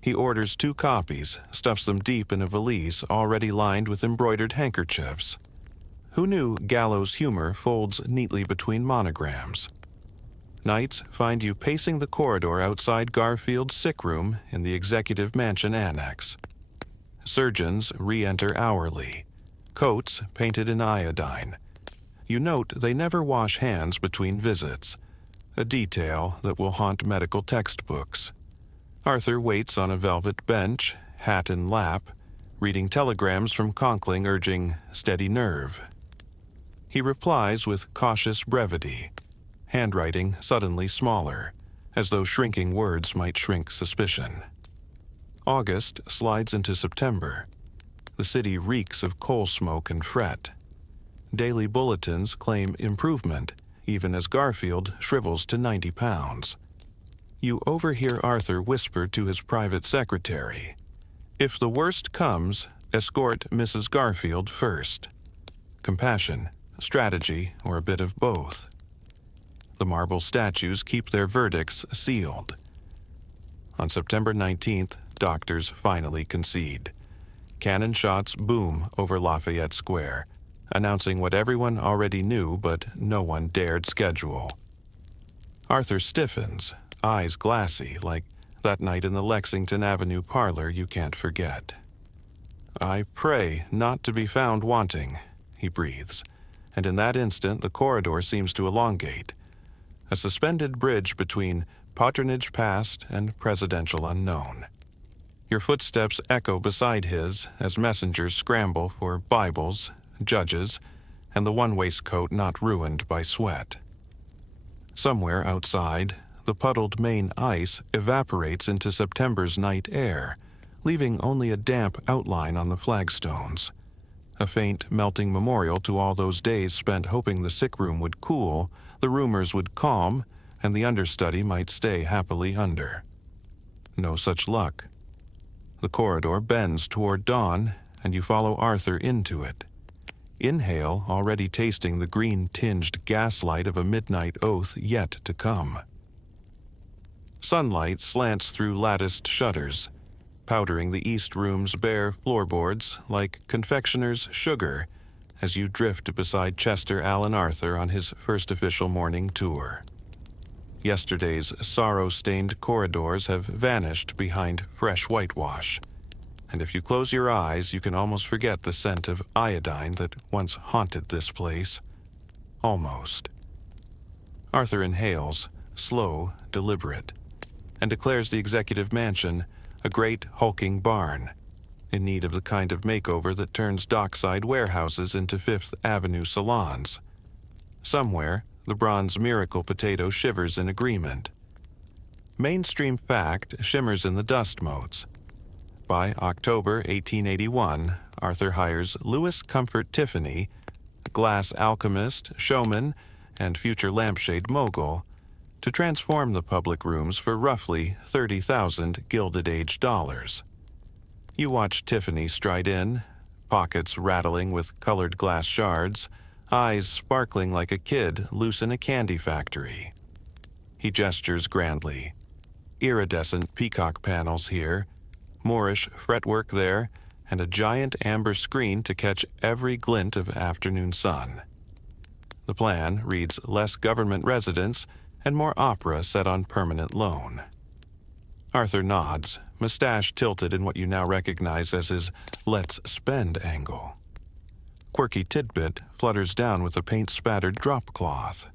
He orders 2 copies, stuffs them deep in a valise already lined with embroidered handkerchiefs. Who knew gallows humor folds neatly between monograms? Nights find you pacing the corridor outside Garfield's sick room in the Executive Mansion Annex. Surgeons re-enter hourly, coats painted in iodine. You note they never wash hands between visits, a detail that will haunt medical textbooks. Arthur waits on a velvet bench, hat in lap, reading telegrams from Conkling urging steady nerve. He replies with cautious brevity, handwriting suddenly smaller, as though shrinking words might shrink suspicion. August slides into September. The city reeks of coal smoke and fret. Daily bulletins claim improvement, even as Garfield shrivels to 90 pounds. You overhear Arthur whisper to his private secretary, "If the worst comes, escort Mrs. Garfield first." Compassion, strategy, or a bit of both. The marble statues keep their verdicts sealed. On September 19th, doctors finally concede. Cannon shots boom over Lafayette Square, announcing what everyone already knew but no one dared schedule. Arthur stiffens, eyes glassy, like that night in the Lexington Avenue parlor you can't forget. "I pray not to be found wanting," he breathes, and in that instant the corridor seems to elongate, a suspended bridge between patronage past and presidential unknown. Your footsteps echo beside his as messengers scramble for Bibles, judges, and the one waistcoat not ruined by sweat. Somewhere outside, the puddled Maine ice evaporates into September's night air, leaving only a damp outline on the flagstones. a faint, melting memorial to all those days spent hoping the sick room would cool, the rumors would calm, and the understudy might stay happily under. No such luck. The corridor bends toward dawn, and you follow Arthur into it. Inhale, already tasting the green-tinged gaslight of a midnight oath yet to come. Sunlight slants through latticed shutters, powdering the east room's bare floorboards like confectioner's sugar as you drift beside Chester Alan Arthur on his first official morning tour. Yesterday's sorrow-stained corridors have vanished behind fresh whitewash, and if you close your eyes, you can almost forget the scent of iodine that once haunted this place. Almost. Arthur inhales, slow, deliberate, and declares the executive mansion a great hulking barn, in need of the kind of makeover that turns dockside warehouses into Fifth Avenue salons. Somewhere, the bronze miracle potato shivers in agreement. Mainstream fact shimmers in the dust motes. By October 1881, Arthur hires Louis Comfort Tiffany, glass alchemist, showman, and future lampshade mogul, to transform the public rooms for roughly 30,000 Gilded Age dollars. You watch Tiffany stride in, pockets rattling with colored glass shards, eyes sparkling like a kid loose in a candy factory. He gestures grandly. Iridescent peacock panels here, Moorish fretwork there, and a giant amber screen to catch every glint of afternoon sun. The plan reads less government residence and more opera set on permanent loan. Arthur nods, mustache tilted in what you now recognize as his let's spend angle. Quirky tidbit flutters down with a paint-spattered drop cloth.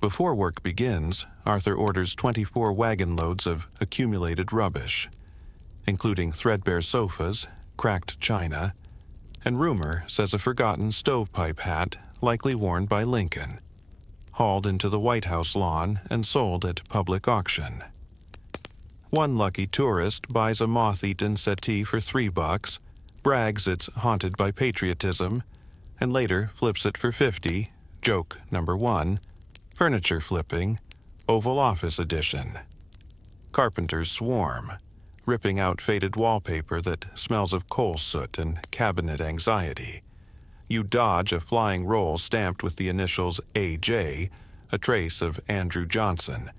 Before work begins, Arthur orders 24 wagon loads of accumulated rubbish, including threadbare sofas, cracked china, and rumor says a forgotten stovepipe hat likely worn by Lincoln, hauled into the White House lawn and sold at public auction. One lucky tourist buys a moth-eaten settee for $3, brags it's haunted by patriotism, and later flips it for $50, joke number 1, furniture flipping, Oval Office edition. Carpenters swarm, ripping out faded wallpaper that smells of coal soot and cabinet anxiety. You dodge a flying roll stamped with the initials AJ, a trace of Andrew Johnson,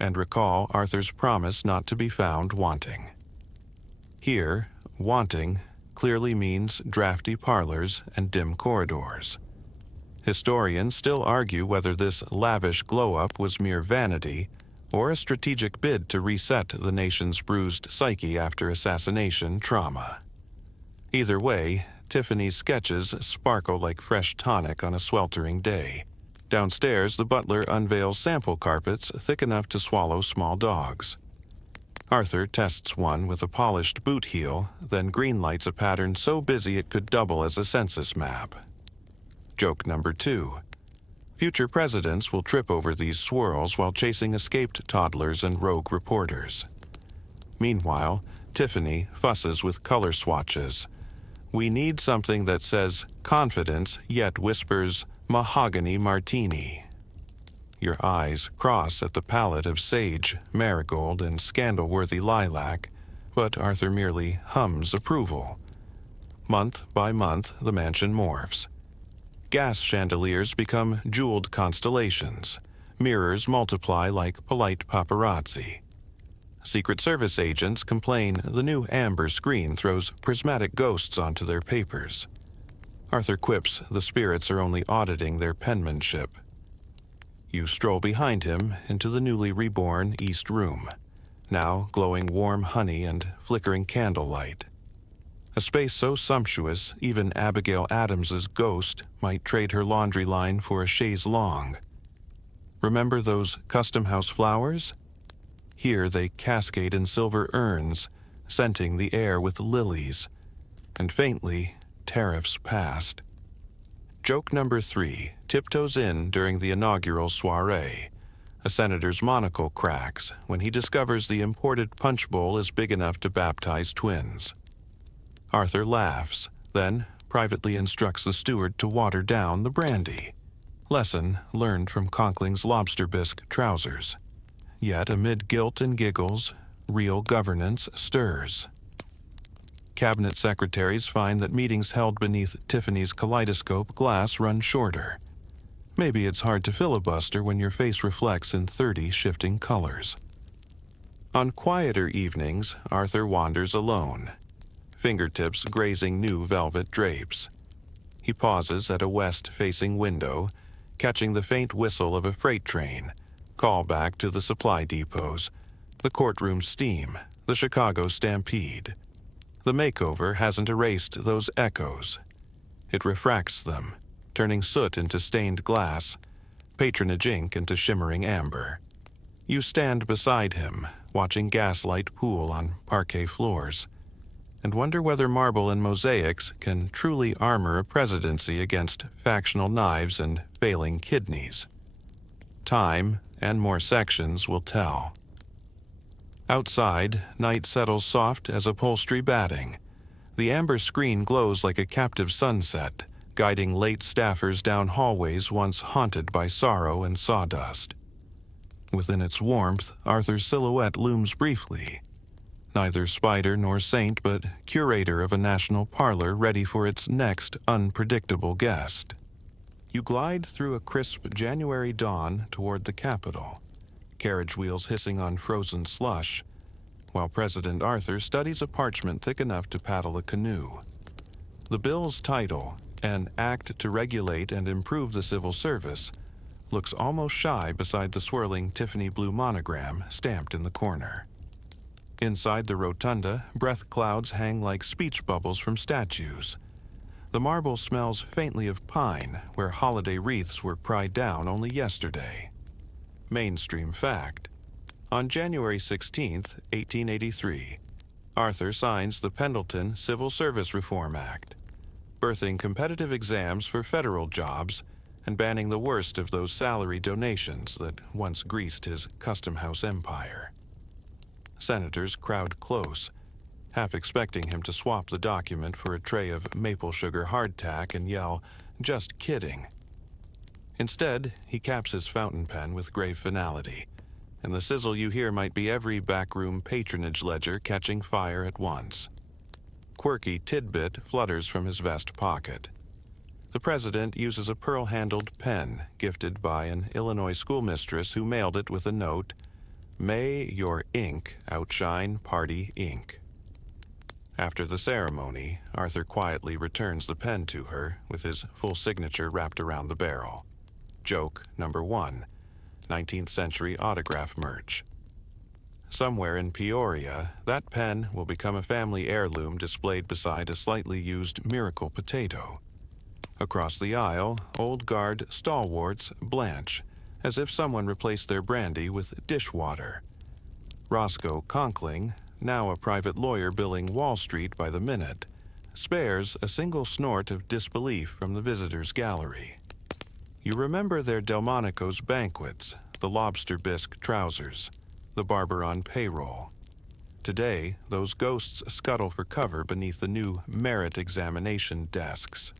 and recall Arthur's promise not to be found wanting. Here, wanting clearly means drafty parlors and dim corridors. Historians still argue whether this lavish glow-up was mere vanity or a strategic bid to reset the nation's bruised psyche after assassination trauma. Either way, Tiffany's sketches sparkle like fresh tonic on a sweltering day. Downstairs, the butler unveils sample carpets thick enough to swallow small dogs. Arthur tests one with a polished boot heel, then greenlights a pattern so busy it could double as a census map. Joke number 2. Future presidents will trip over these swirls while chasing escaped toddlers and rogue reporters. Meanwhile, Tiffany fusses with color swatches. We need something that says confidence yet whispers mahogany martini. Your eyes cross at the palette of sage, marigold, and scandal-worthy lilac, but Arthur merely hums approval. Month by month, the mansion morphs. Gas chandeliers become jeweled constellations. Mirrors multiply like polite paparazzi. Secret Service agents complain the new amber screen throws prismatic ghosts onto their papers. Arthur quips the spirits are only auditing their penmanship. You stroll behind him into the newly reborn East Room, now glowing warm honey and flickering candlelight. A space so sumptuous, even Abigail Adams's ghost might trade her laundry line for a chaise longue. Remember those custom house flowers? Here they cascade in silver urns, scenting the air with lilies, and faintly, tariffs passed. Joke number 3 tiptoes in during the inaugural soiree. A senator's monocle cracks when he discovers the imported punch bowl is big enough to baptize twins. Arthur laughs, then privately instructs the steward to water down the brandy. Lesson learned from Conkling's lobster bisque trousers. Yet amid guilt and giggles, real governance stirs. Cabinet secretaries find that meetings held beneath Tiffany's kaleidoscope glass run shorter. Maybe it's hard to filibuster when your face reflects in 30 shifting colors. On quieter evenings, Arthur wanders alone, fingertips grazing new velvet drapes. He pauses at a west-facing window, catching the faint whistle of a freight train, call back to the supply depots, the courtroom steam, the Chicago stampede. The makeover hasn't erased those echoes. It refracts them, turning soot into stained glass, patronage ink into shimmering amber. You stand beside him, watching gaslight pool on parquet floors, and wonder whether marble and mosaics can truly armor a presidency against factional knives and failing kidneys. Time and more sections will tell. Outside, night settles soft as upholstery batting. The amber screen glows like a captive sunset, guiding late staffers down hallways once haunted by sorrow and sawdust. Within its warmth, Arthur's silhouette looms briefly. Neither spider nor saint, but curator of a national parlor ready for its next unpredictable guest. You glide through a crisp January dawn toward the Capitol, carriage wheels hissing on frozen slush, while President Arthur studies a parchment thick enough to paddle a canoe. The bill's title, An Act to Regulate and Improve the Civil Service, looks almost shy beside the swirling Tiffany blue monogram stamped in the corner. Inside the rotunda, breath clouds hang like speech bubbles from statues. The marble smells faintly of pine, where holiday wreaths were pried down only yesterday. Mainstream fact. On January 16, 1883, Arthur signs the Pendleton Civil Service Reform Act, birthing competitive exams for federal jobs and banning the worst of those salary donations that once greased his custom house empire. Senators crowd close, half expecting him to swap the document for a tray of maple sugar hardtack and yell, "Just kidding." Instead, he caps his fountain pen with grave finality, and the sizzle you hear might be every backroom patronage ledger catching fire at once. Quirky tidbit flutters from his vest pocket. The president uses a pearl-handled pen gifted by an Illinois schoolmistress who mailed it with a note, "May your ink outshine party ink." After the ceremony, Arthur quietly returns the pen to her with his full signature wrapped around the barrel. Joke number 1, 19th century autograph merch. Somewhere in Peoria, that pen will become a family heirloom displayed beside a slightly used miracle potato. Across the aisle, old guard stalwarts blanch, as if someone replaced their brandy with dishwater. Roscoe Conkling, now a private lawyer billing Wall Street by the minute, spares a single snort of disbelief from the visitors' gallery. You remember their Delmonico's banquets, the lobster bisque trousers, the barber on payroll. Today, those ghosts scuttle for cover beneath the new merit examination desks.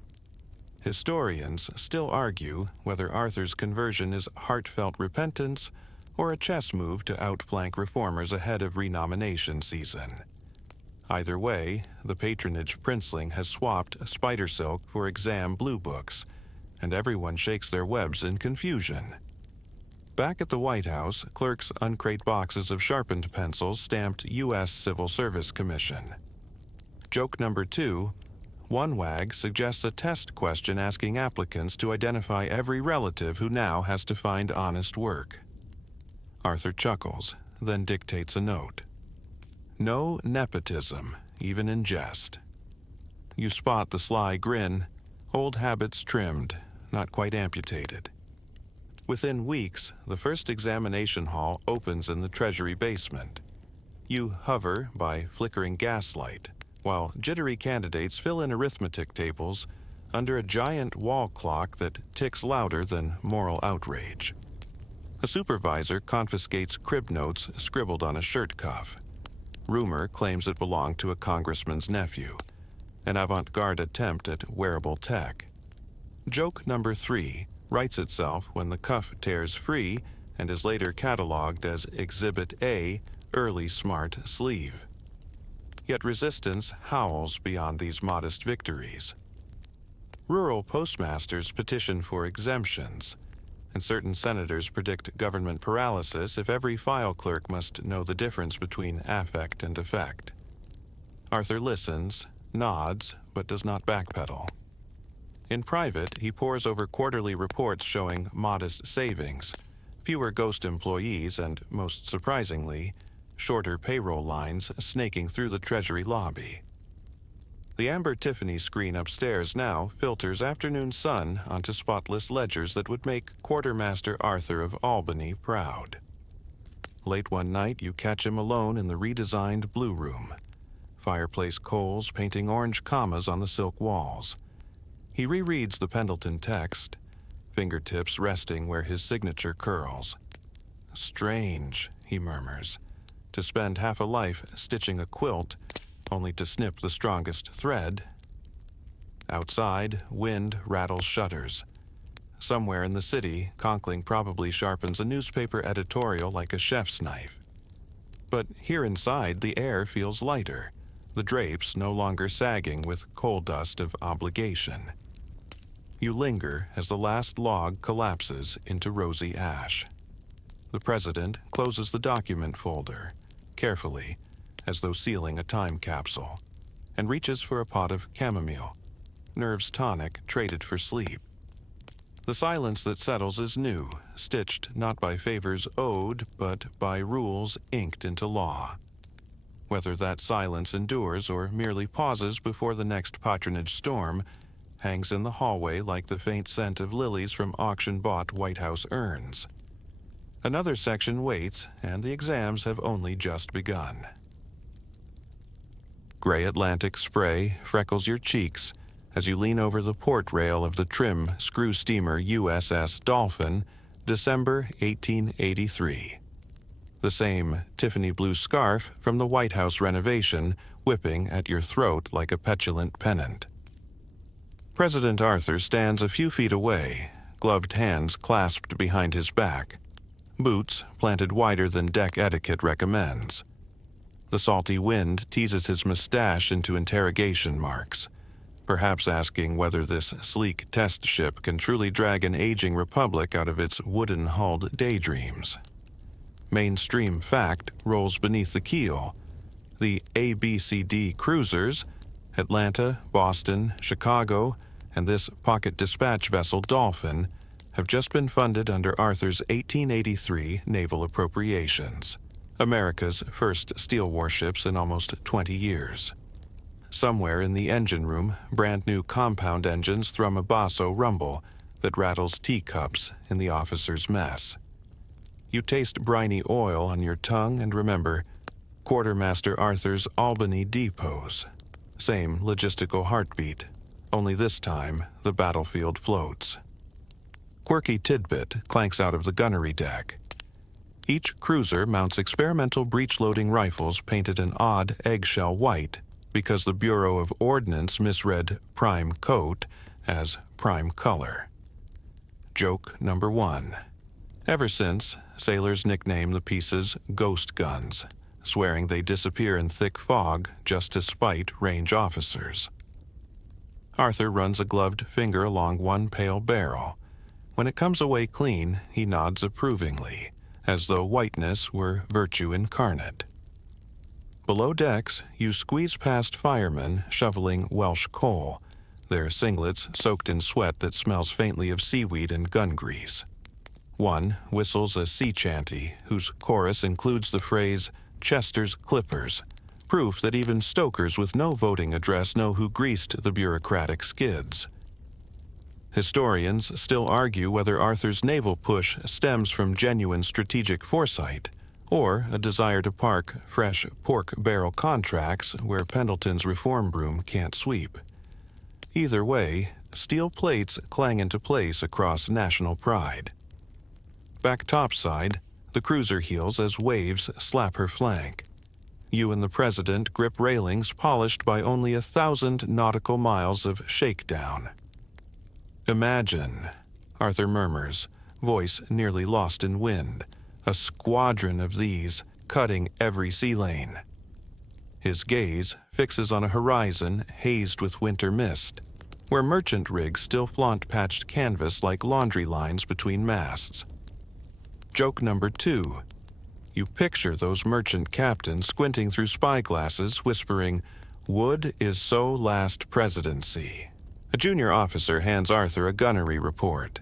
Historians still argue whether Arthur's conversion is heartfelt repentance or a chess move to outflank reformers ahead of renomination season. Either way, the patronage princeling has swapped spider silk for exam blue books, and everyone shakes their webs in confusion. Back at the White House, clerks uncrate boxes of sharpened pencils stamped U.S. Civil Service Commission. Joke number 2, one wag suggests a test question asking applicants to identify every relative who now has to find honest work. Arthur chuckles, then dictates a note. No nepotism, even in jest. You spot the sly grin, old habits trimmed, not quite amputated. Within weeks, the first examination hall opens in the Treasury basement. You hover by flickering gaslight, while jittery candidates fill in arithmetic tables under a giant wall clock that ticks louder than moral outrage. A supervisor confiscates crib notes scribbled on a shirt cuff. Rumor claims it belonged to a congressman's nephew, an avant-garde attempt at wearable tech. Joke number 3 writes itself when the cuff tears free and is later cataloged as Exhibit A, Early Smart Sleeve. Yet resistance howls beyond these modest victories. Rural postmasters petition for exemptions, and certain senators predict government paralysis if every file clerk must know the difference between affect and effect. Arthur listens, nods, but does not backpedal. In private, he pores over quarterly reports showing modest savings, fewer ghost employees, and, most surprisingly, shorter payroll lines snaking through the Treasury lobby. The amber Tiffany screen upstairs now filters afternoon sun onto spotless ledgers that would make Quartermaster Arthur of Albany proud. Late one night, you catch him alone in the redesigned Blue Room. Fireplace coals painting orange commas on the silk walls. He rereads the Pendleton text, fingertips resting where his signature curls. Strange, he murmurs, to spend half a life stitching a quilt, only to snip the strongest thread. Outside, wind rattles shutters. Somewhere in the city, Conkling probably sharpens a newspaper editorial like a chef's knife. But here inside, the air feels lighter, the drapes no longer sagging with coal dust of obligation. You linger as the last log collapses into rosy ash. The president closes the document folder, carefully, as though sealing a time capsule, and reaches for a pot of chamomile, nerves tonic traded for sleep. The silence that settles is new, stitched not by favors owed, but by rules inked into law. Whether that silence endures or merely pauses before the next patronage storm hangs in the hallway like the faint scent of lilies from auction-bought White House urns. Another section waits, and the exams have only just begun. Gray Atlantic spray freckles your cheeks as you lean over the port rail of the trim screw steamer USS Dolphin, December 1883. The same Tiffany blue scarf from the White House renovation whipping at your throat like a petulant pennant. President Arthur stands a few feet away, gloved hands clasped behind his back, boots planted wider than deck etiquette recommends. The salty wind teases his mustache into interrogation marks, perhaps asking whether this sleek test ship can truly drag an aging republic out of its wooden-hulled daydreams. Mainstream fact rolls beneath the keel. The ABCD cruisers, Atlanta, Boston, Chicago, and this pocket dispatch vessel Dolphin, have just been funded under Arthur's 1883 naval appropriations. America's first steel warships in almost 20 years. Somewhere in the engine room, brand-new compound engines thrum a basso rumble that rattles teacups in the officer's mess. You taste briny oil on your tongue and remember Quartermaster Arthur's Albany depots. Same logistical heartbeat, only this time the battlefield floats. Quirky tidbit clanks out of the gunnery deck. Each cruiser mounts experimental breech-loading rifles painted an odd eggshell white because the Bureau of Ordnance misread prime coat as prime color. Joke number 1. Ever since, sailors nickname the pieces ghost guns, swearing they disappear in thick fog just to spite range officers. Arthur runs a gloved finger along one pale barrel. When it comes away clean, he nods approvingly, as though whiteness were virtue incarnate. Below decks, you squeeze past firemen shoveling Welsh coal, their singlets soaked in sweat that smells faintly of seaweed and gun grease. One whistles a sea chanty whose chorus includes the phrase, "Chester's Clippers," proof that even stokers with no voting address know who greased the bureaucratic skids. Historians still argue whether Arthur's naval push stems from genuine strategic foresight or a desire to park fresh pork barrel contracts where Pendleton's reform broom can't sweep. Either way, steel plates clang into place across national pride. Back topside, the cruiser heels as waves slap her flank. You and the president grip railings polished by only 1,000 nautical miles of shakedown. Imagine, Arthur murmurs, voice nearly lost in wind, a squadron of these cutting every sea lane. His gaze fixes on a horizon hazed with winter mist, where merchant rigs still flaunt patched canvas like laundry lines between masts. Joke number 2. You picture those merchant captains squinting through spyglasses, whispering, "Wood is so last presidency." A junior officer hands Arthur a gunnery report.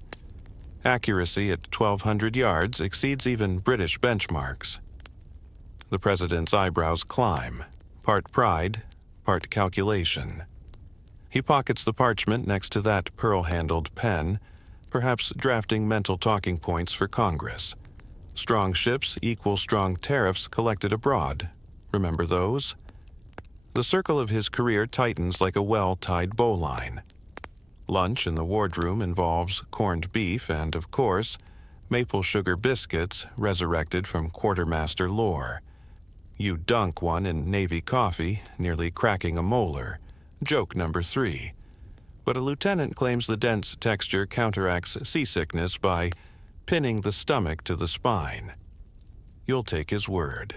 Accuracy at 1,200 yards exceeds even British benchmarks. The president's eyebrows climb, part pride, part calculation. He pockets the parchment next to that pearl-handled pen, perhaps drafting mental talking points for Congress. Strong ships equal strong tariffs collected abroad. Remember those? The circle of his career tightens like a well-tied bowline. Lunch in the wardroom involves corned beef and, of course, maple sugar biscuits resurrected from quartermaster lore. You dunk one in Navy coffee, nearly cracking a molar. Joke number 3. But a lieutenant claims the dense texture counteracts seasickness by pinning the stomach to the spine. You'll take his word.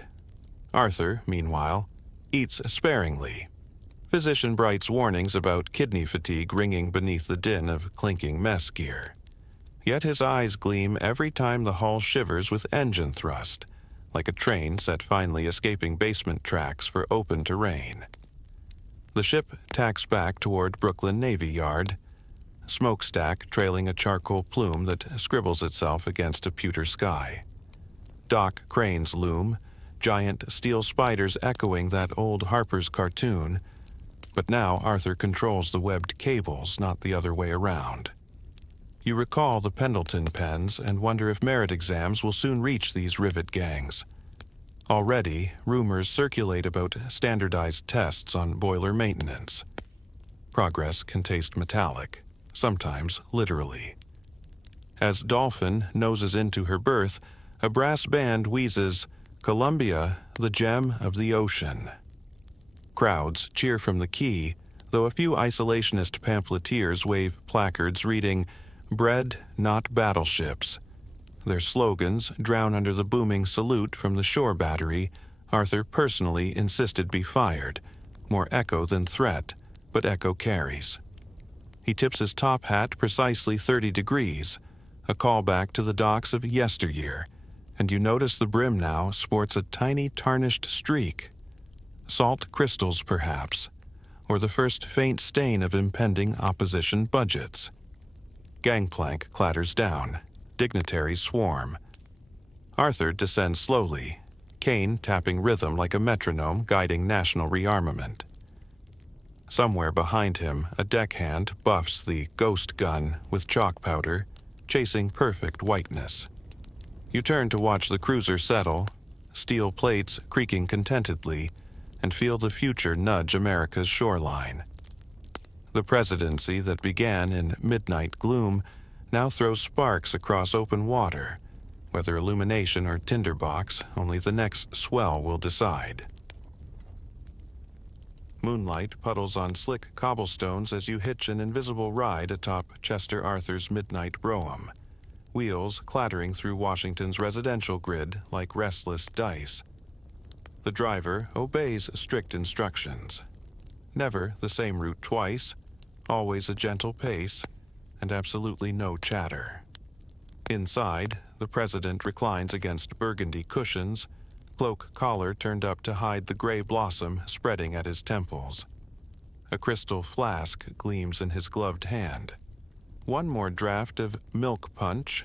Arthur, meanwhile, eats sparingly. Physician Bright's warnings about kidney fatigue ringing beneath the din of clinking mess gear. Yet his eyes gleam every time the hull shivers with engine thrust, like a train set finally escaping basement tracks for open terrain. The ship tacks back toward Brooklyn Navy Yard, smokestack trailing a charcoal plume that scribbles itself against a pewter sky. Dock cranes loom, giant steel spiders echoing that old Harper's cartoon, but now Arthur controls the webbed cables, not the other way around. You recall the Pendleton pens and wonder if merit exams will soon reach these rivet gangs. Already, rumors circulate about standardized tests on boiler maintenance. Progress can taste metallic, sometimes literally. As Dolphin noses into her berth, a brass band wheezes, "Columbia, the gem of the ocean." Crowds cheer from the quay, though a few isolationist pamphleteers wave placards reading, "Bread, not battleships." Their slogans drown under the booming salute from the shore battery Arthur personally insisted be fired, more echo than threat, but echo carries. He tips his top hat precisely 30 degrees, a callback to the docks of yesteryear, and you notice the brim now sports a tiny tarnished streak. Salt crystals, perhaps, or the first faint stain of impending opposition budgets. Gangplank clatters down. Dignitaries swarm. Arthur descends slowly, cane tapping rhythm like a metronome guiding national rearmament. Somewhere behind him, a deckhand buffs the ghost gun with chalk powder, chasing perfect whiteness. You turn to watch the cruiser settle, steel plates creaking contentedly, and feel the future nudge America's shoreline. The presidency that began in midnight gloom now throws sparks across open water. Whether illumination or tinderbox, only the next swell will decide. Moonlight puddles on slick cobblestones as you hitch an invisible ride atop Chester Arthur's midnight brougham, wheels clattering through Washington's residential grid like restless dice. The driver obeys strict instructions. Never the same route twice, always a gentle pace, and absolutely no chatter. Inside, the president reclines against burgundy cushions, cloak collar turned up to hide the gray blossom spreading at his temples. A crystal flask gleams in his gloved hand. One more draught of milk punch,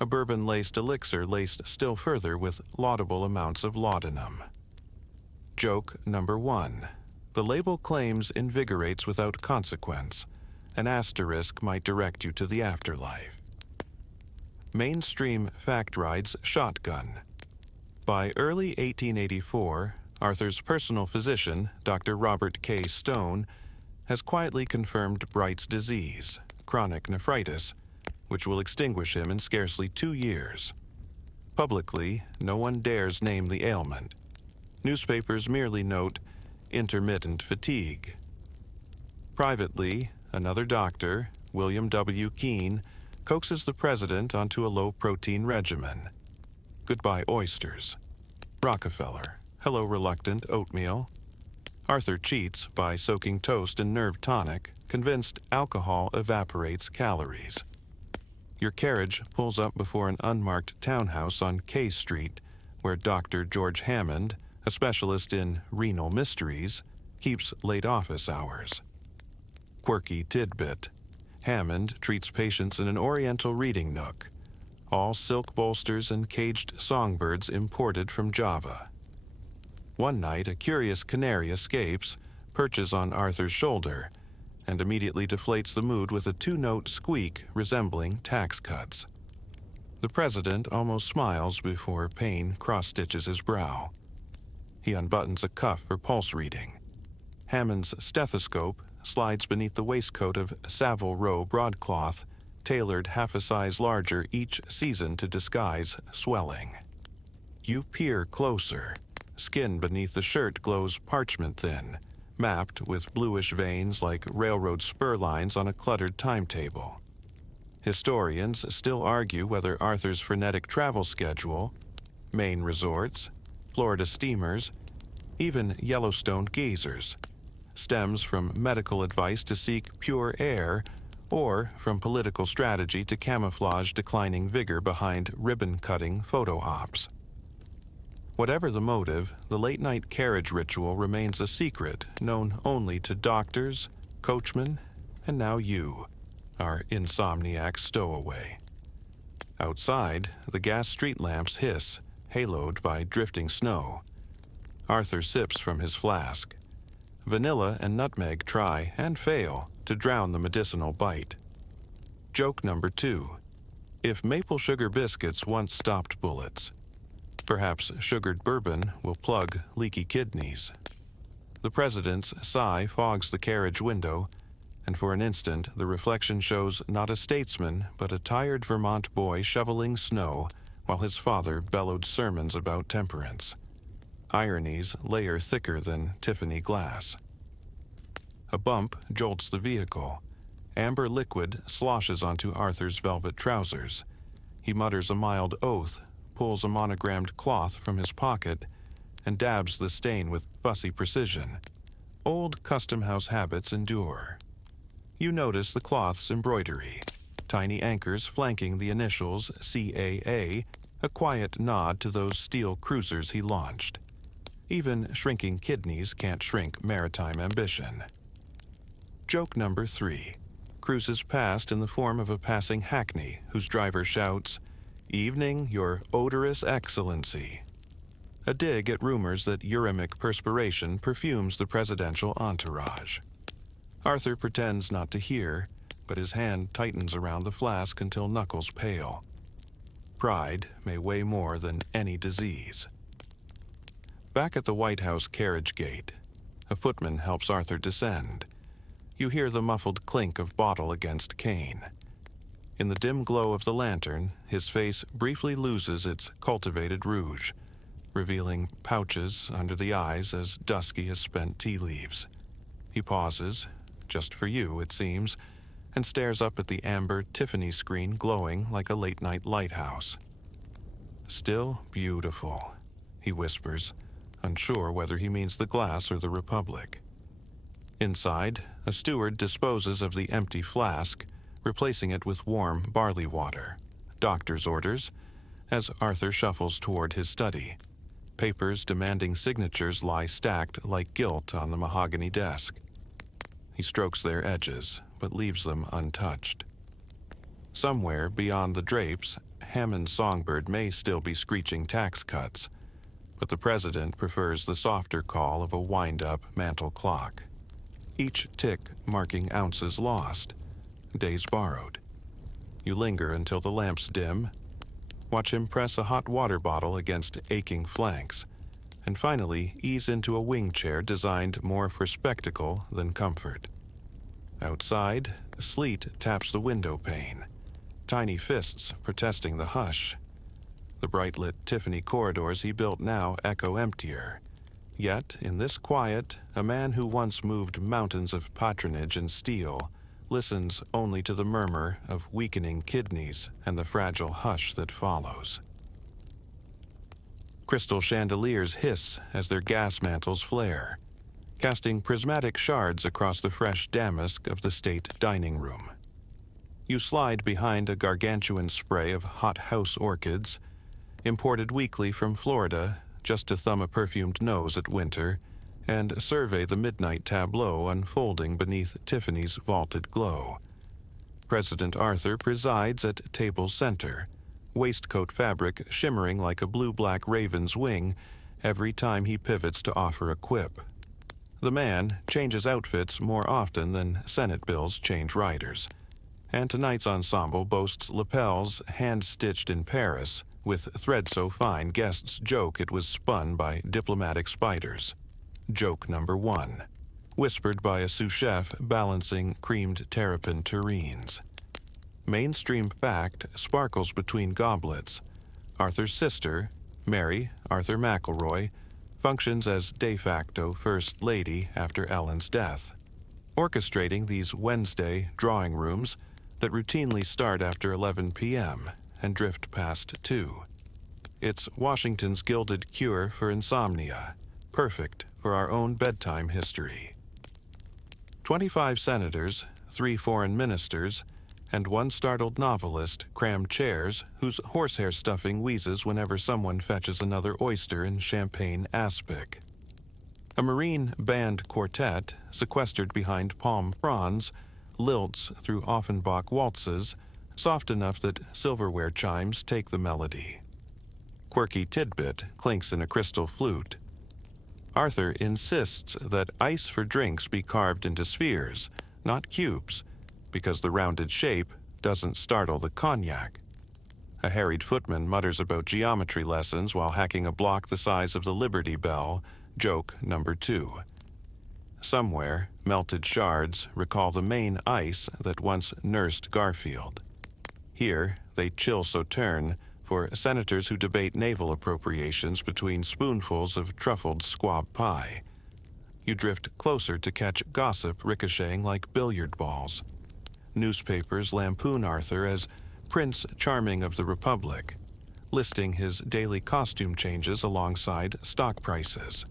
a bourbon-laced elixir laced still further with laudable amounts of laudanum. Joke number 1. The label claims invigorates without consequence. An asterisk might direct you to the afterlife. Mainstream fact rides shotgun. By early 1884, Arthur's personal physician, Dr. Robert K. Stone, has quietly confirmed Bright's disease, chronic nephritis, which will extinguish him in scarcely 2 years. Publicly, no one dares name the ailment. Newspapers merely note intermittent fatigue. Privately, another doctor, William W. Keene, coaxes the president onto a low-protein regimen. Goodbye oysters. Rockefeller, hello reluctant oatmeal. Arthur cheats by soaking toast in nerve tonic, convinced alcohol evaporates calories. Your carriage pulls up before an unmarked townhouse on K Street, where Dr. George Hammond, a specialist in renal mysteries, keeps late office hours. Quirky tidbit. Hammond treats patients in an oriental reading nook, all silk bolsters and caged songbirds imported from Java. One night, a curious canary escapes, perches on Arthur's shoulder, and immediately deflates the mood with a two-note squeak resembling tax cuts. The president almost smiles before pain cross-stitches his brow. He unbuttons a cuff for pulse reading. Hammond's stethoscope slides beneath the waistcoat of Savile Row broadcloth, tailored half a size larger each season to disguise swelling. You peer closer. Skin beneath the shirt glows parchment thin, mapped with bluish veins like railroad spur lines on a cluttered timetable. Historians still argue whether Arthur's frenetic travel schedule, Maine resorts, Florida steamers, even Yellowstone geysers, stems from medical advice to seek pure air or from political strategy to camouflage declining vigor behind ribbon-cutting photo ops. Whatever the motive, the late-night carriage ritual remains a secret known only to doctors, coachmen, and now you, our insomniac stowaway. Outside, the gas street lamps hiss, haloed by drifting snow. Arthur sips from his flask. Vanilla and nutmeg try, and fail, to drown the medicinal bite. Joke number 2. If maple sugar biscuits once stopped bullets, perhaps sugared bourbon will plug leaky kidneys. The president's sigh fogs the carriage window, and for an instant the reflection shows not a statesman but a tired Vermont boy shoveling snow while his father bellowed sermons about temperance. Ironies layer thicker than Tiffany glass. A bump jolts the vehicle. Amber liquid sloshes onto Arthur's velvet trousers. He mutters a mild oath, pulls a monogrammed cloth from his pocket, and dabs the stain with fussy precision. Old custom house habits endure. You notice the cloth's embroidery, tiny anchors flanking the initials CAA, a quiet nod to those steel cruisers he launched. Even shrinking kidneys can't shrink maritime ambition. Joke number 3 cruises past in the form of a passing hackney whose driver shouts, "Evening, your odorous excellency." A dig at rumors that uremic perspiration perfumes the presidential entourage. Arthur pretends not to hear, but his hand tightens around the flask until knuckles pale. Pride may weigh more than any disease. Back at the White House carriage gate, a footman helps Arthur descend. You hear the muffled clink of bottle against cane. In the dim glow of the lantern, his face briefly loses its cultivated rouge, revealing pouches under the eyes as dusky as spent tea leaves. He pauses, just for you, it seems, and stares up at the amber Tiffany screen glowing like a late-night lighthouse. "Still beautiful," he whispers, unsure whether he means the glass or the Republic. Inside, a steward disposes of the empty flask, replacing it with warm barley water. Doctor's orders, as Arthur shuffles toward his study. Papers demanding signatures lie stacked like gilt on the mahogany desk. He strokes their edges, but leaves them untouched. Somewhere beyond the drapes, Hammond's songbird may still be screeching tax cuts, but the president prefers the softer call of a wind-up mantel clock. Each tick marking ounces lost, days borrowed. You linger until the lamps dim, watch him press a hot water bottle against aching flanks, and finally ease into a wing chair designed more for spectacle than comfort. Outside, sleet taps the window pane, tiny fists protesting the hush. The bright-lit Tiffany corridors he built now echo emptier, Yet, in this quiet, a man who once moved mountains of patronage and steel listens only to the murmur of weakening kidneys and the fragile hush that follows. Crystal chandeliers hiss as their gas mantles flare, casting prismatic shards across the fresh damask of the state dining room. You slide behind a gargantuan spray of hothouse orchids, imported weekly from Florida just to thumb a perfumed nose at winter, and survey the midnight tableau unfolding beneath Tiffany's vaulted glow. President Arthur presides at table center, waistcoat fabric shimmering like a blue-black raven's wing every time he pivots to offer a quip. The man changes outfits more often than Senate bills change riders, and tonight's ensemble boasts lapels hand-stitched in Paris with thread so fine guests joke it was spun by diplomatic spiders. Joke number 1, whispered by a sous chef balancing creamed terrapin terrines. Mainstream fact sparkles between goblets. Arthur's sister, Mary Arthur McElroy, functions as de facto First Lady after Ellen's death, orchestrating these Wednesday drawing rooms that routinely start after 11 p.m. and drift past 2. It's Washington's gilded cure for insomnia, perfect for our own bedtime history. 25 senators, 3 foreign ministers, and 1 startled novelist cram chairs whose horsehair stuffing wheezes whenever someone fetches another oyster in champagne aspic. A Marine band quartet, sequestered behind palm fronds, lilts through Offenbach waltzes, soft enough that silverware chimes take the melody. Quirky tidbit clinks in a crystal flute. Arthur insists that ice for drinks be carved into spheres, not cubes, because the rounded shape doesn't startle the cognac. A harried footman mutters about geometry lessons while hacking a block the size of the Liberty Bell, joke number 2. Somewhere, melted shards recall the Maine ice that once nursed Garfield. Here, they chill Sauterne for senators who debate naval appropriations between spoonfuls of truffled squab pie. You drift closer to catch gossip ricocheting like billiard balls. Newspapers lampoon Arthur as Prince Charming of the Republic, listing his daily costume changes alongside stock prices.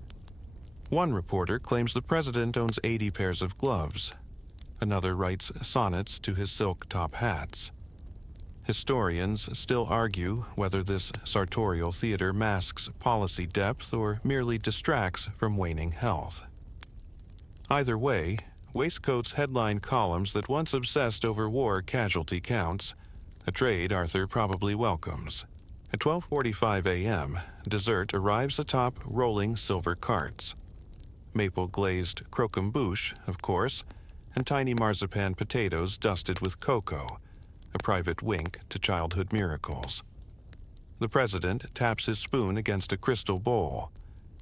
One reporter claims the president owns 80 pairs of gloves. Another writes sonnets to his silk top hats. Historians still argue whether this sartorial theater masks policy depth or merely distracts from waning health. Either way, waistcoats headline columns that once obsessed over war casualty counts, a trade Arthur probably welcomes. At 12:45 a.m., dessert arrives atop rolling silver carts. Maple-glazed croquembouche, of course, and tiny marzipan potatoes dusted with cocoa, a private wink to childhood miracles. The president taps his spoon against a crystal bowl,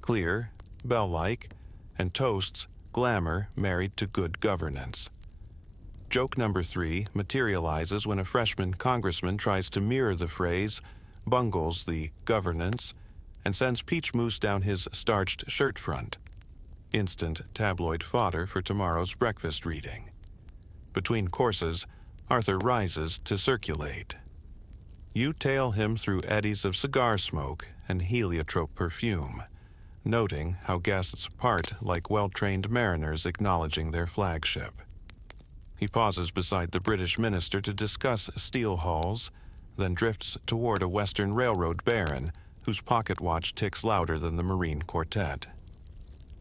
clear, bell-like, and toasts glamour married to good governance. Joke number 3 materializes when a freshman congressman tries to mirror the phrase, bungles the governance, and sends peach mousse down his starched shirt front. Instant tabloid fodder for tomorrow's breakfast reading. Between courses, Arthur rises to circulate. You tail him through eddies of cigar smoke and heliotrope perfume, noting how guests part like well-trained mariners acknowledging their flagship. He pauses beside the British minister to discuss steel hulls, then drifts toward a Western Railroad baron whose pocket watch ticks louder than the Marine quartet.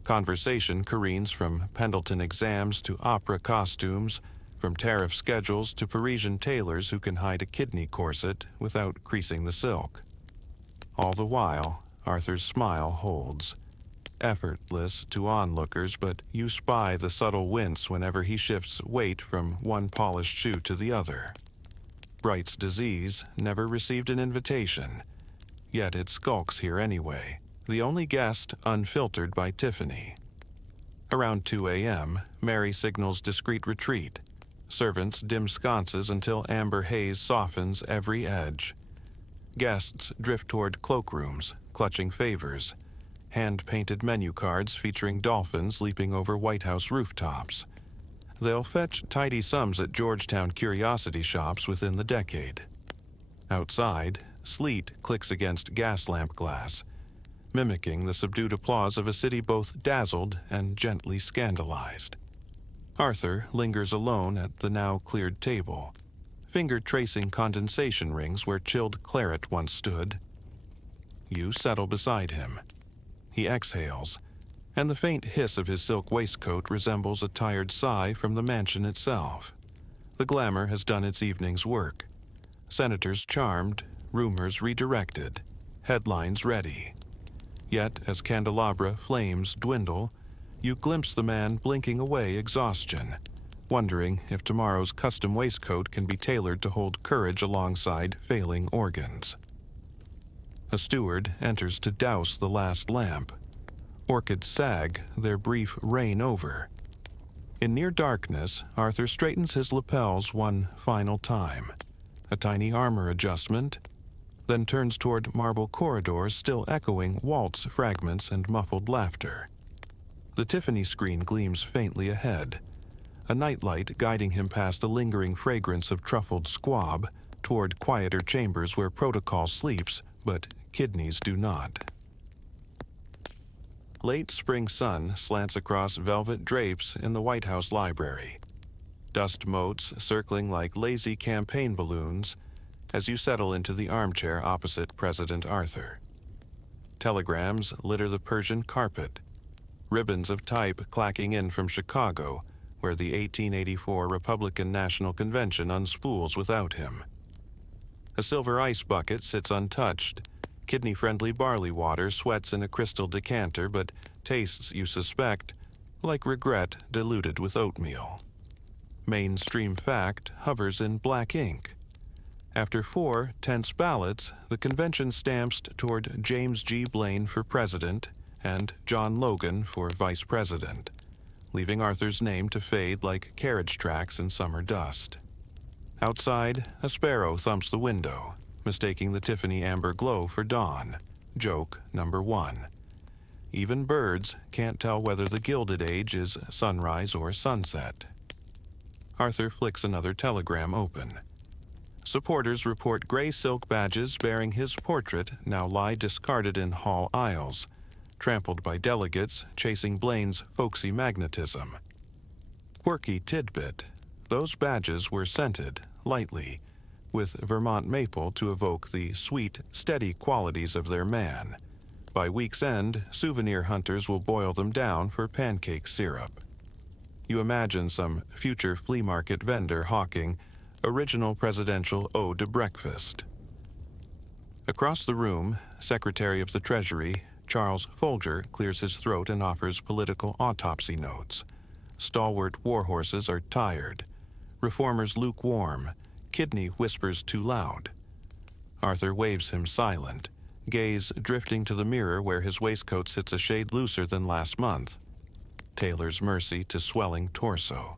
Conversation careens from Pendleton exams to opera costumes, from tariff schedules to Parisian tailors who can hide a kidney corset without creasing the silk. All the while, Arthur's smile holds, effortless to onlookers, but you spy the subtle wince whenever he shifts weight from one polished shoe to the other. Bright's disease never received an invitation, yet it skulks here anyway, the only guest unfiltered by Tiffany. Around 2 a.m., Mary signals discreet retreat. Servants dim sconces until amber haze softens every edge. Guests drift toward cloakrooms, clutching favors. hand-painted menu cards featuring dolphins leaping over White House rooftops. They'll fetch tidy sums at Georgetown curiosity shops within the decade. Outside, sleet clicks against gas lamp glass, mimicking the subdued applause of a city both dazzled and gently scandalized. Arthur lingers alone at the now cleared table, finger tracing condensation rings where chilled claret once stood. You settle beside him. He exhales, and the faint hiss of his silk waistcoat resembles a tired sigh from the mansion itself. The glamour has done its evening's work. Senators charmed, rumors redirected, headlines ready. Yet, as candelabra flames dwindle, you glimpse the man blinking away exhaustion, wondering if tomorrow's custom waistcoat can be tailored to hold courage alongside failing organs. A steward enters to douse the last lamp. Orchids sag, their brief reign over. In near darkness, Arthur straightens his lapels one final time. A tiny armor adjustment, then turns toward marble corridors still echoing waltz fragments and muffled laughter. The Tiffany screen gleams faintly ahead, a nightlight guiding him past a lingering fragrance of truffled squab toward quieter chambers where protocol sleeps, but kidneys do not. Late spring sun slants across velvet drapes in the White House library. Dust motes circling like lazy campaign balloons as you settle into the armchair opposite President Arthur. Telegrams litter the Persian carpet, ribbons of type clacking in from Chicago, where the 1884 Republican National Convention unspools without him. A silver ice bucket sits untouched. Kidney-friendly barley water sweats in a crystal decanter but tastes, you suspect, like regret diluted with oatmeal. Mainstream fact hovers in black ink. After 4 tense ballots, the convention stamps toward James G. Blaine for president and John Logan for vice president, leaving Arthur's name to fade like carriage tracks in summer dust. Outside, a sparrow thumps the window, mistaking the Tiffany amber glow for dawn. Joke number 1. Even birds can't tell whether the Gilded Age is sunrise or sunset. Arthur flicks another telegram open. Supporters report gray silk badges bearing his portrait now lie discarded in hall aisles, trampled by delegates chasing Blaine's folksy magnetism. Quirky tidbit, those badges were scented, lightly, with Vermont maple to evoke the sweet, steady qualities of their man. By week's end, souvenir hunters will boil them down for pancake syrup. You imagine some future flea market vendor hawking original presidential ode to breakfast. Across the room, Secretary of the Treasury Charles Folger clears his throat and offers political autopsy notes. Stalwart warhorses are tired. Reformers lukewarm. Kidney whispers too loud. Arthur waves him silent, gaze drifting to the mirror where his waistcoat sits a shade looser than last month. Taylor's mercy to swelling torso.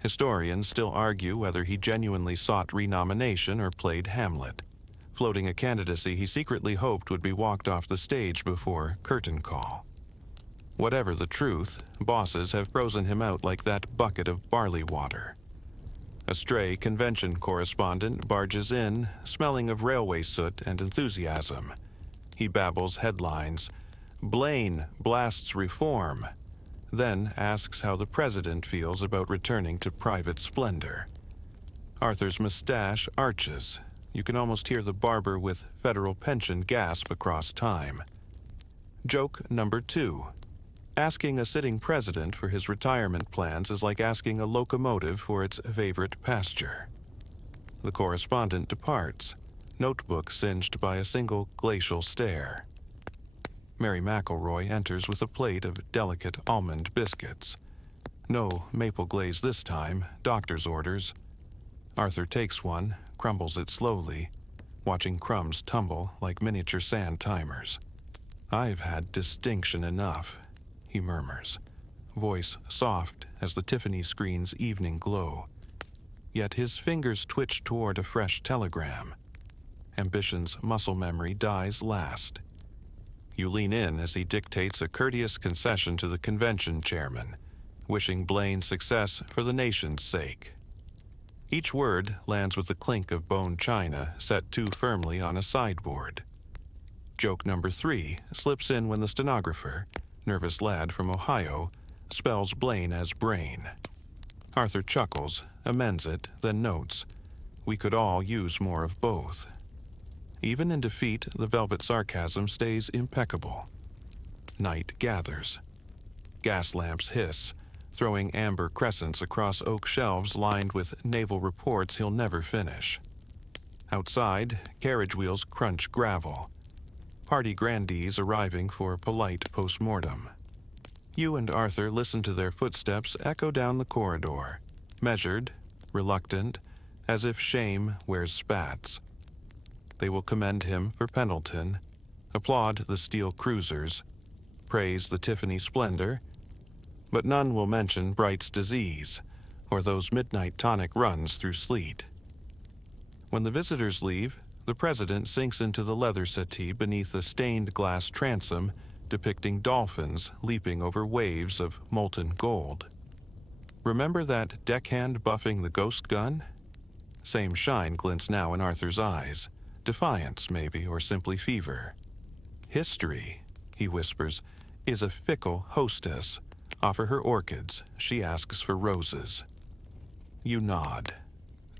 Historians still argue whether he genuinely sought renomination or played Hamlet, floating a candidacy he secretly hoped would be walked off the stage before curtain call. Whatever the truth, bosses have frozen him out like that bucket of barley water. A stray convention correspondent barges in, smelling of railway soot and enthusiasm. He babbles headlines. Blaine blasts reform. Then asks how the president feels about returning to private splendor. Arthur's mustache arches. You can almost hear the barber with federal pension gasp across time. Joke number 2. Asking a sitting president for his retirement plans is like asking a locomotive for its favorite pasture. The correspondent departs, notebook singed by a single glacial stare. Mary McElroy enters with a plate of delicate almond biscuits. No maple glaze this time, doctor's orders. Arthur takes one, crumbles it slowly, watching crumbs tumble like miniature sand timers. "I've had distinction enough," he murmurs, voice soft as the Tiffany screen's evening glow. Yet his fingers twitch toward a fresh telegram. Ambition's muscle memory dies last. You lean in as he dictates a courteous concession to the convention chairman, wishing Blaine success for the nation's sake. Each word lands with the clink of bone china set too firmly on a sideboard. Joke number 3 slips in when the stenographer, nervous lad from Ohio, spells Blaine as brain. Arthur chuckles, amends it, then notes, "We could all use more of both." Even in defeat, the velvet sarcasm stays impeccable. Night gathers. Gas lamps hiss, throwing amber crescents across oak shelves lined with naval reports he'll never finish. Outside, carriage wheels crunch gravel. Party grandees arriving for polite post-mortem. You and Arthur listen to their footsteps echo down the corridor, measured, reluctant, as if shame wears spats. They will commend him for Pendleton, applaud the steel cruisers, praise the Tiffany splendor, but none will mention Bright's disease or those midnight tonic runs through sleet. When the visitors leave, the president sinks into the leather settee beneath a stained glass transom depicting dolphins leaping over waves of molten gold. Remember that deckhand buffing the ghost gun? Same shine glints now in Arthur's eyes. Defiance, maybe, or simply fever. History, he whispers, is a fickle hostess. Offer her orchids, she asks for roses. You nod.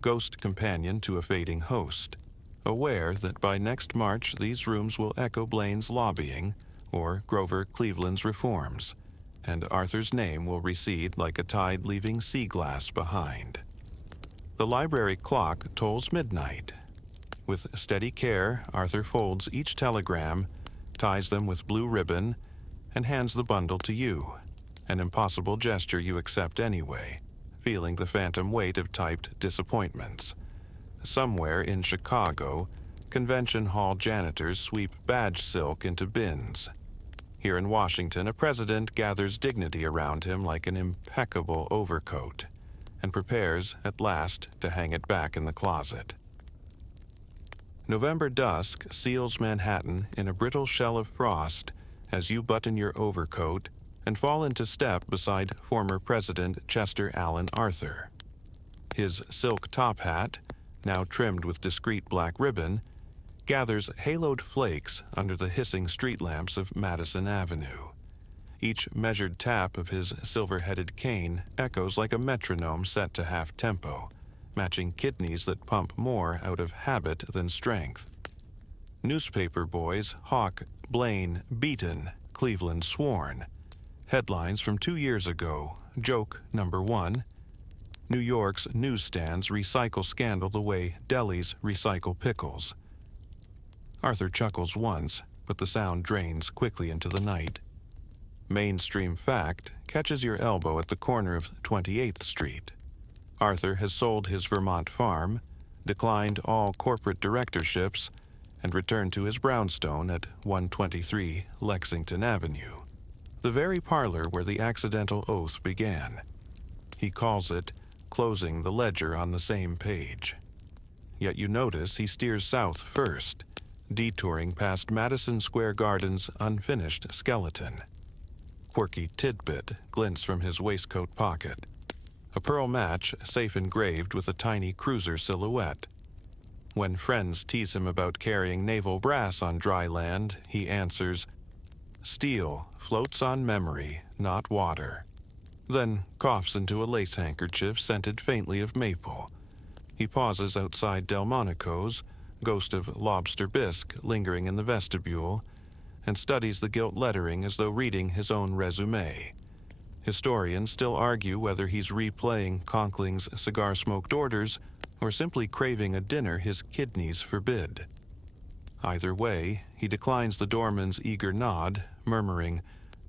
Ghost companion to a fading host, aware that by next March these rooms will echo Blaine's lobbying or Grover Cleveland's reforms, and Arthur's name will recede like a tide leaving sea glass behind. The library clock tolls midnight. With steady care, Arthur folds each telegram, ties them with blue ribbon, and hands the bundle to you, an impossible gesture you accept anyway, feeling the phantom weight of typed disappointments. Somewhere in Chicago, convention hall janitors sweep badge silk into bins. Here in Washington, a president gathers dignity around him like an impeccable overcoat, and prepares, at last, to hang it back in the closet. November dusk seals Manhattan in a brittle shell of frost as you button your overcoat and fall into step beside former President Chester Alan Arthur. His silk top hat, now trimmed with discreet black ribbon, gathers haloed flakes under the hissing street lamps of Madison Avenue. Each measured tap of his silver-headed cane echoes like a metronome set to half-tempo, matching kidneys that pump more out of habit than strength. Newspaper boys hawk Blaine beaten, Cleveland sworn. Headlines from 2 years ago, joke number 1. New York's newsstands recycle scandal the way delis recycle pickles. Arthur chuckles once, but the sound drains quickly into the night. Mainstream fact catches your elbow at the corner of 28th Street. Arthur has sold his Vermont farm, declined all corporate directorships, and returned to his brownstone at 123 Lexington Avenue, the very parlor where the accidental oath began. He calls it closing the ledger on the same page. Yet you notice he steers south first, detouring past Madison Square Garden's unfinished skeleton. Quirky tidbit glints from his waistcoat pocket. A pearl match safe engraved with a tiny cruiser silhouette. When friends tease him about carrying naval brass on dry land, he answers, "Steel floats on memory, not water." Then coughs into a lace handkerchief scented faintly of maple. He pauses outside Delmonico's, ghost of lobster bisque lingering in the vestibule, and studies the gilt lettering as though reading his own resume. Historians still argue whether he's replaying Conkling's cigar-smoked orders or simply craving a dinner his kidneys forbid. Either way, he declines the doorman's eager nod, murmuring,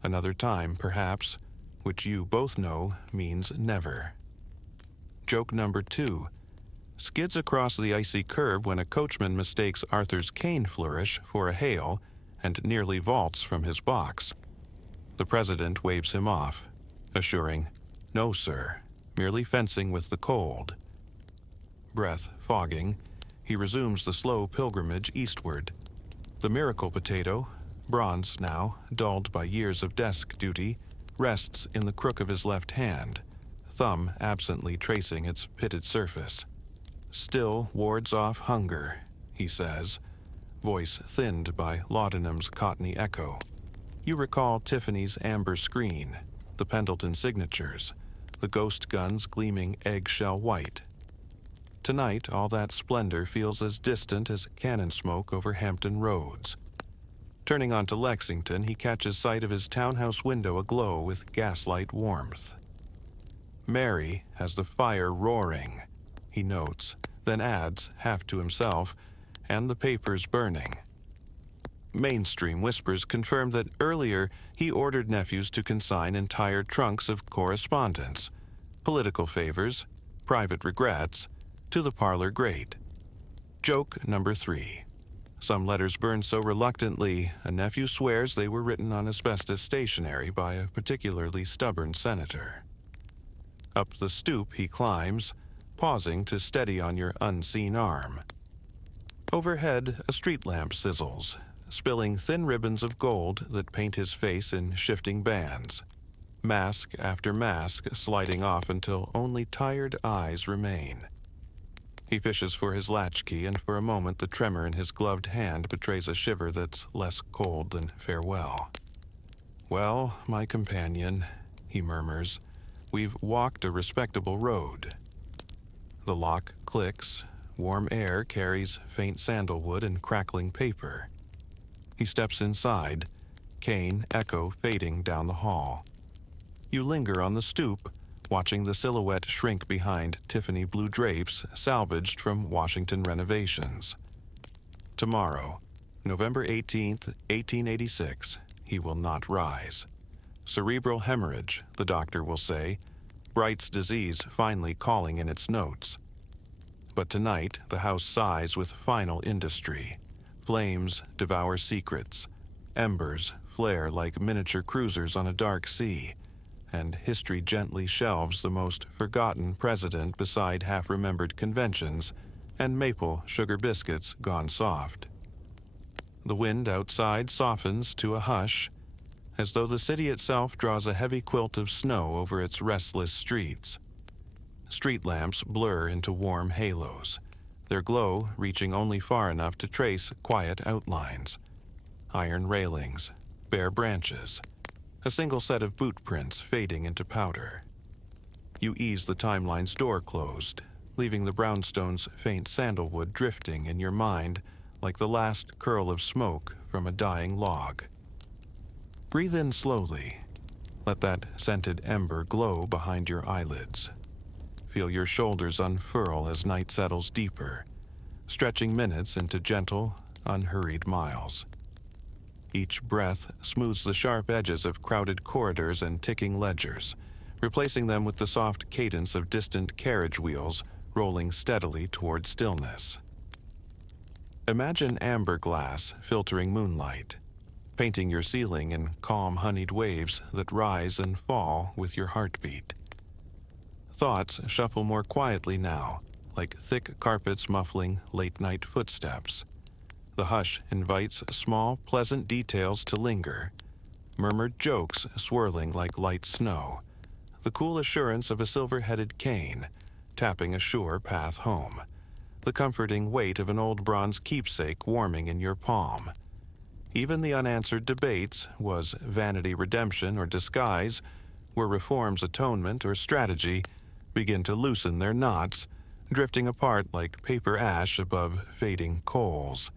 "Another time, perhaps," which you both know means never. Joke number 2 skids across the icy curb when a coachman mistakes Arthur's cane flourish for a hail and nearly vaults from his box. The president waves him off, assuring, "No, sir, merely fencing with the cold." Breath fogging, he resumes the slow pilgrimage eastward. The miracle potato, bronze now, dulled by years of desk duty, rests in the crook of his left hand, thumb absently tracing its pitted surface. Still wards off hunger, he says, voice thinned by laudanum's cottony echo. You recall Tiffany's amber screen, the Pendleton signatures, the ghost guns gleaming eggshell white. Tonight, all that splendor feels as distant as cannon smoke over Hampton roads. Turning onto Lexington, he catches sight of his townhouse window aglow with gaslight warmth. Mary has the fire roaring, he notes, then adds, half to himself, and the papers burning. Mainstream whispers confirm that earlier he ordered nephews to consign entire trunks of correspondence, political favors, private regrets, to the parlor grate. Joke number 3. Some letters burn so reluctantly, a nephew swears they were written on asbestos stationery by a particularly stubborn senator. Up the stoop he climbs, pausing to steady on your unseen arm. Overhead, a street lamp sizzles, spilling thin ribbons of gold that paint his face in shifting bands. Mask after mask sliding off until only tired eyes remain. He fishes for his latchkey, and for a moment the tremor in his gloved hand betrays a shiver that's less cold than farewell. Well, my companion, he murmurs, we've walked a respectable road. The lock clicks, warm air carries faint sandalwood and crackling paper. He steps inside, cane echo fading down the hall. You linger on the stoop, watching the silhouette shrink behind Tiffany blue drapes salvaged from Washington renovations. Tomorrow, November 18th, 1886, he will not rise. Cerebral hemorrhage, the doctor will say, Bright's disease finally calling in its notes. But tonight, the house sighs with final industry. Flames devour secrets. Embers flare like miniature cruisers on a dark sea. And history gently shelves the most forgotten president beside half-remembered conventions and maple sugar biscuits gone soft. The wind outside softens to a hush, as though the city itself draws a heavy quilt of snow over its restless streets. Street lamps blur into warm halos, their glow reaching only far enough to trace quiet outlines. Iron railings, bare branches, a single set of boot prints fading into powder. You ease the timeline's door closed, leaving the brownstone's faint sandalwood drifting in your mind like the last curl of smoke from a dying log. Breathe in slowly. Let that scented ember glow behind your eyelids. Feel your shoulders unfurl as night settles deeper, stretching minutes into gentle, unhurried miles. Each breath smooths the sharp edges of crowded corridors and ticking ledgers, replacing them with the soft cadence of distant carriage wheels rolling steadily toward stillness. Imagine amber glass filtering moonlight, painting your ceiling in calm honeyed waves that rise and fall with your heartbeat. Thoughts shuffle more quietly now, like thick carpets muffling late-night footsteps. The hush invites small, pleasant details to linger, murmured jokes swirling like light snow, the cool assurance of a silver-headed cane, tapping a sure path home, the comforting weight of an old bronze keepsake warming in your palm. Even the unanswered debates, was vanity redemption or disguise, were reform's atonement or strategy, begin to loosen their knots, drifting apart like paper ash above fading coals.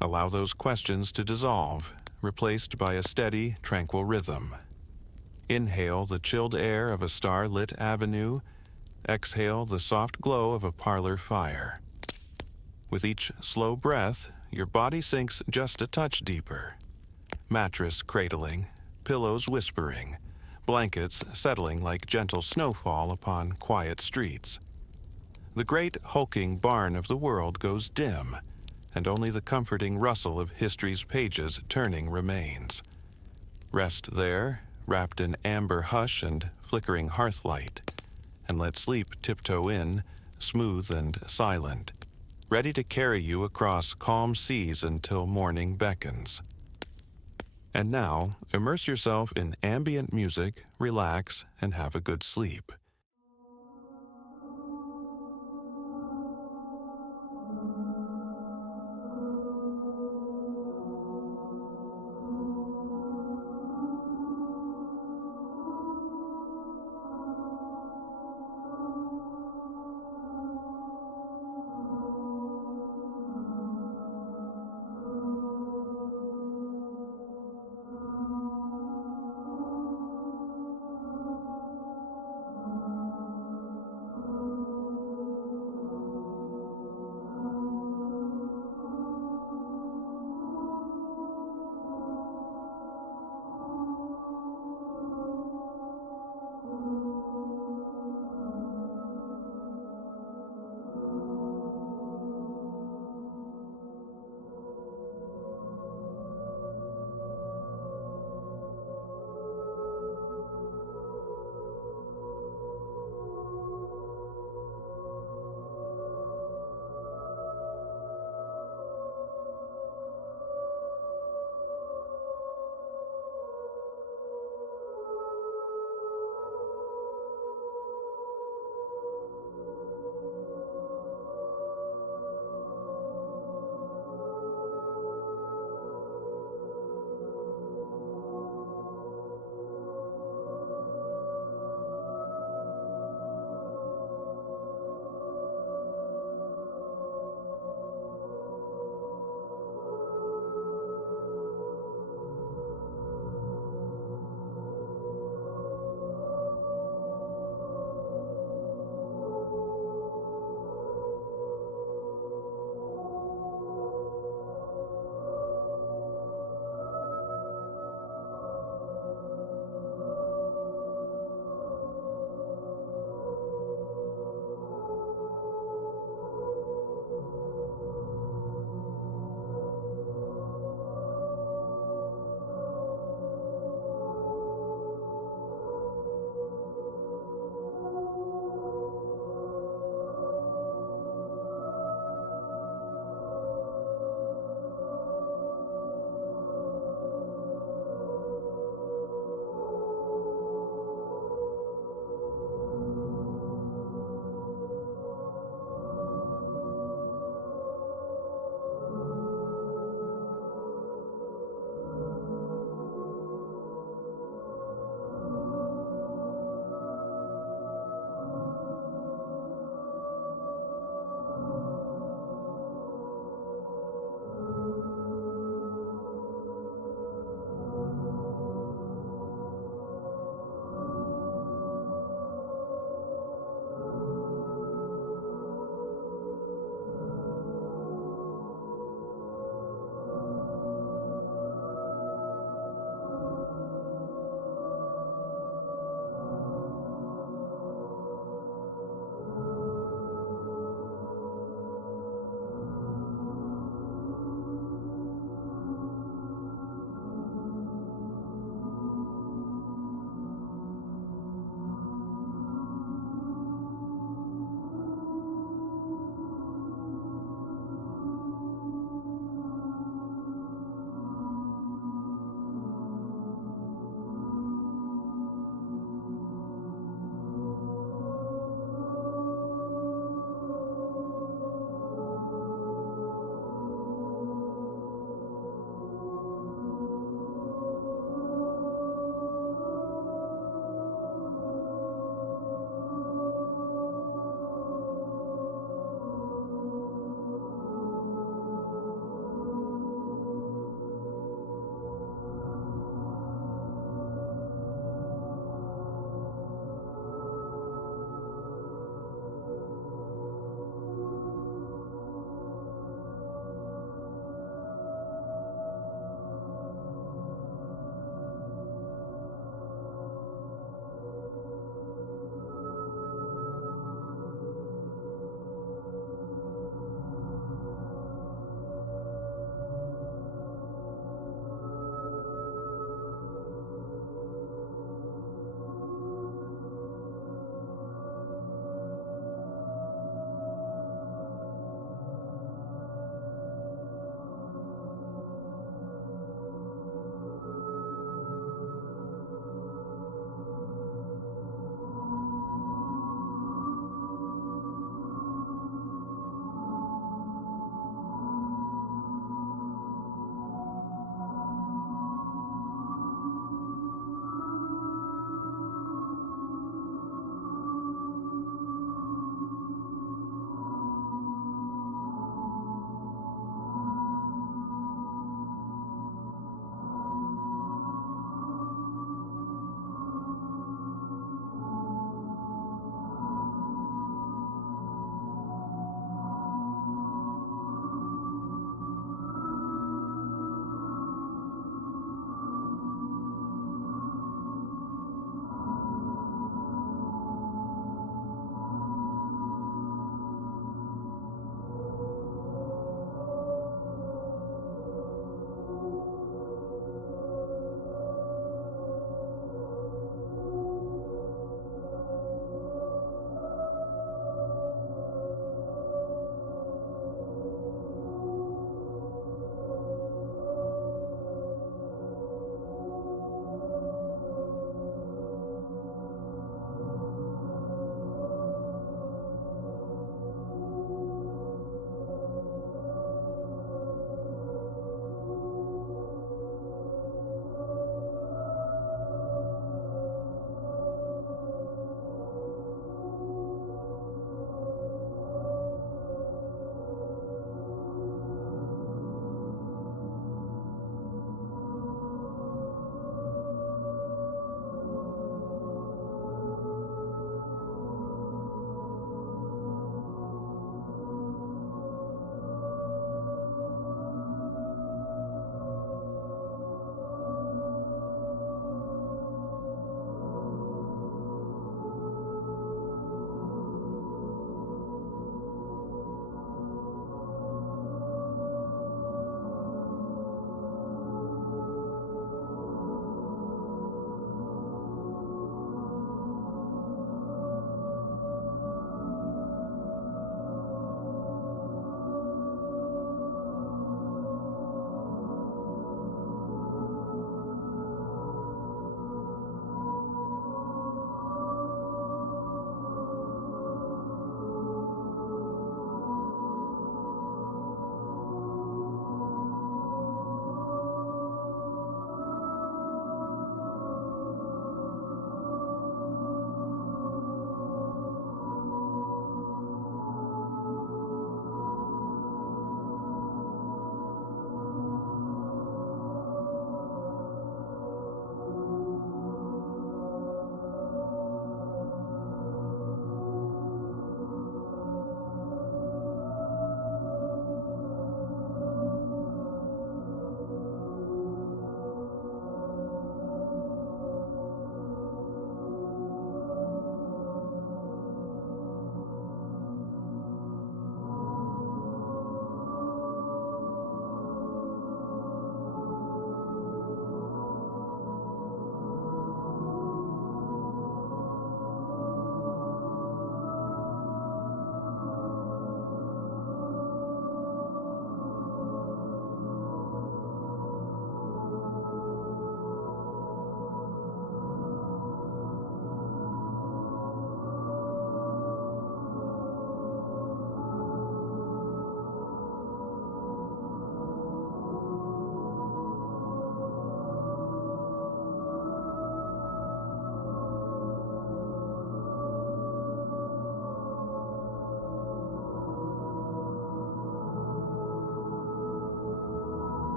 Allow those questions to dissolve, replaced by a steady, tranquil rhythm. Inhale the chilled air of a star-lit avenue. Exhale the soft glow of a parlor fire. With each slow breath, your body sinks just a touch deeper. Mattress cradling, pillows whispering, blankets settling like gentle snowfall upon quiet streets. The great hulking barn of the world goes dim, and only the comforting rustle of history's pages turning remains. Rest there, wrapped in amber hush and flickering hearthlight, and let sleep tiptoe in, smooth and silent, ready to carry you across calm seas until morning beckons. And now, immerse yourself in ambient music, relax, and have a good sleep.